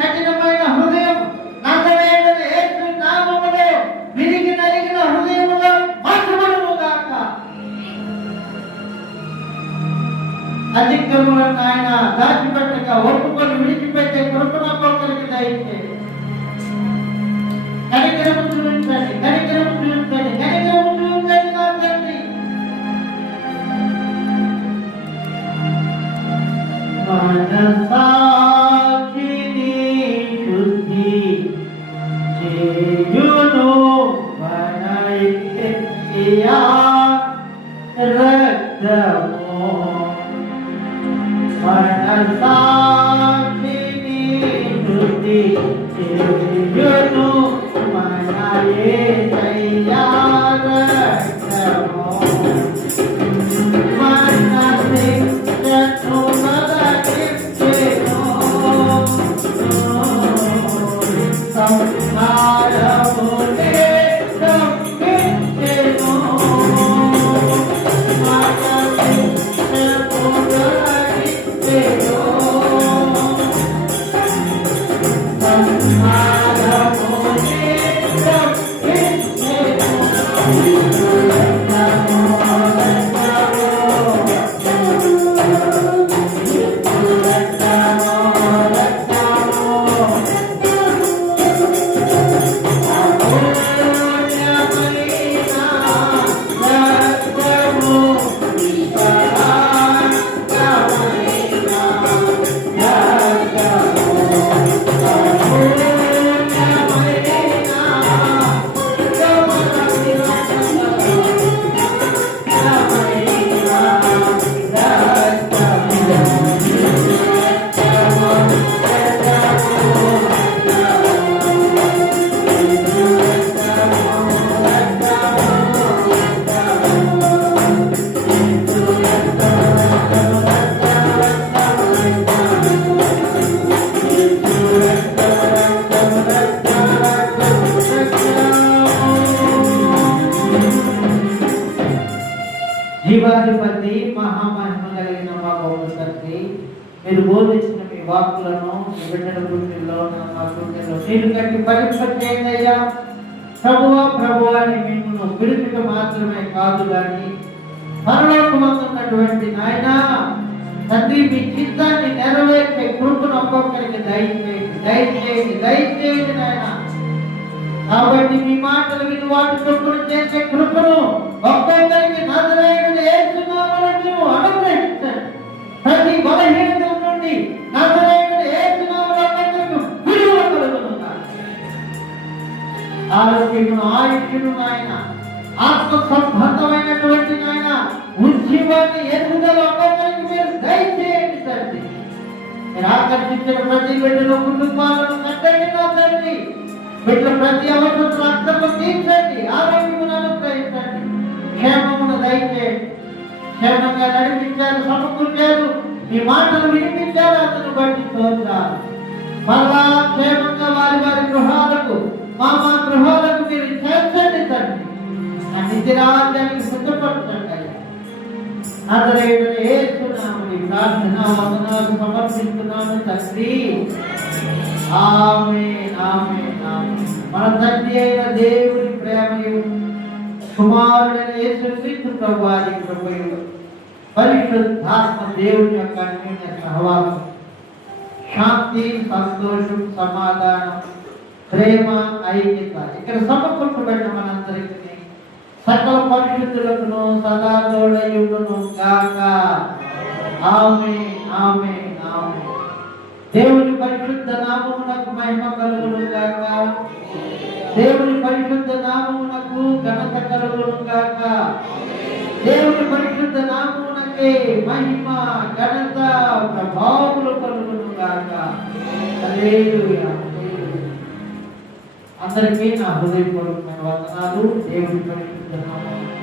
కఠినమైన హృదయం నజరేయుడైన యేసు నామములో విరిగి నలిగిన హృదయముగా మార్చబడును గాక. అధిక్రములను ఆయన దాచిపెట్టక ఒప్పుకొని విడిచిపెట్టే కృపను ఒక్కొక్కరికి దయచేయండి. కనికరము చూపించండి, కనికరము చూపించండి, కనికరము చూపించండి నా తండ్రి. మనసాక్షిని శుద్ధి చేయును మనయ్యా రక్తము. మనసాక్షిని శుద్ధి చేయును మనయ్యా రక్తము. జీవాధిపతి మహామహిమ కలిగిన మా గొప్ప తండ్రి, మీరు బోధించిన మీ వాక్కులను మీ బిడ్డల గుండెల్లో మా గుండెల్లో నీరు కట్టి పరిపచేయండి అయ్యా. ప్రభువా ప్రభువా అని మిమ్మల్ని పిలుచుట మాత్రమే కాదు కానీ పరలోకమందున్నటువంటి నాయనా తండ్రి మీ చిత్తాన్ని నెరవేర్చే కృపను ఒక్కొక్కరికి దయచేయండి, దయచేయండి, దయచేయండి నాయన. కాబట్టి మీ మాటలు విని వాటి చొప్పున చేసే కృపను ఒక్కొక్కరికి నజరేయుడైన యేసు నామములో అనుగ్రహించండి. ప్రతి బలహీనత నుండి నజరేయుడైన యేసు నామములో ఒక్కొక్కరికి విడుదల కలుగును గాక. ఆరోగ్యమును ఆయుష్ను నాయన, ఆత్మ సంబంధమైనటువంటి నాయన ఉద్యమాన్ని ఎదుగుదల ఒక్కొక్కరికి మీరు దయచేయండి తండ్రి. మీరు ఆకర్షించిన ప్రతి బిడ్డలు కుటుంబాలను కట్టండి నా తండ్రి. బిడ్డ ప్రతి అవసరం రక్తము తీర్చండి, ఆరోగ్యమును అనుగ్రహించండి, క్షేమమును దయచేయండి. క్షేమంగా నడిపించారు, సమకూర్చారు, మీ మాటలు వినిపించారు, అతను బట్టి స్తోత్రాలు. మరలా క్షేమంగా వారి వారి గృహాలకు మా గృహాలకు మీరు చేర్చండి తండ్రి. నిత్య రాజ్యానికి సిద్ధపడుతుంటాయి. నజరేయుడైన యేసు నామమున ప్రార్థన వందనాలు సమర్పిస్తున్నాను తండ్రి. ఆమేన్ ఆమేన్ ఆమేన్. మన తండ్రి అయిన దేవుని ప్రేమయు కుమారుడైన యేసుక్రీస్తు ప్రభువారి కృపయు పరిశుద్ధాత్మ దేవుని యొక్క అన్యోన్య సహవాసం, శాంతి, సంతోషం, సమాధానం, ప్రేమ, ఐక్యత ఇక్కడ సమకూర్చబడిన మనందరికీ సకల పరిశుద్ధులకును సదా తోడయుండును గాక. ఆమేన్ ఆమేన్ ఆమేన్. దేవుని పరిశుద్ధ నామమునకు మహిమ కలుగును గాక. దేవుని పరిశుద్ధ నామమునకు ఘనత కలుగును గాక. దేవుని పరిశుద్ధ నామమునకే మహిమ, ఘనత, ప్రభావములు కలుగును గాక. హల్లెలూయా హల్లెలూయా. అందరికీ నా హృదయపూర్వకమైన వందనాలు. దేవుని పరిశుద్ధ నామమునకు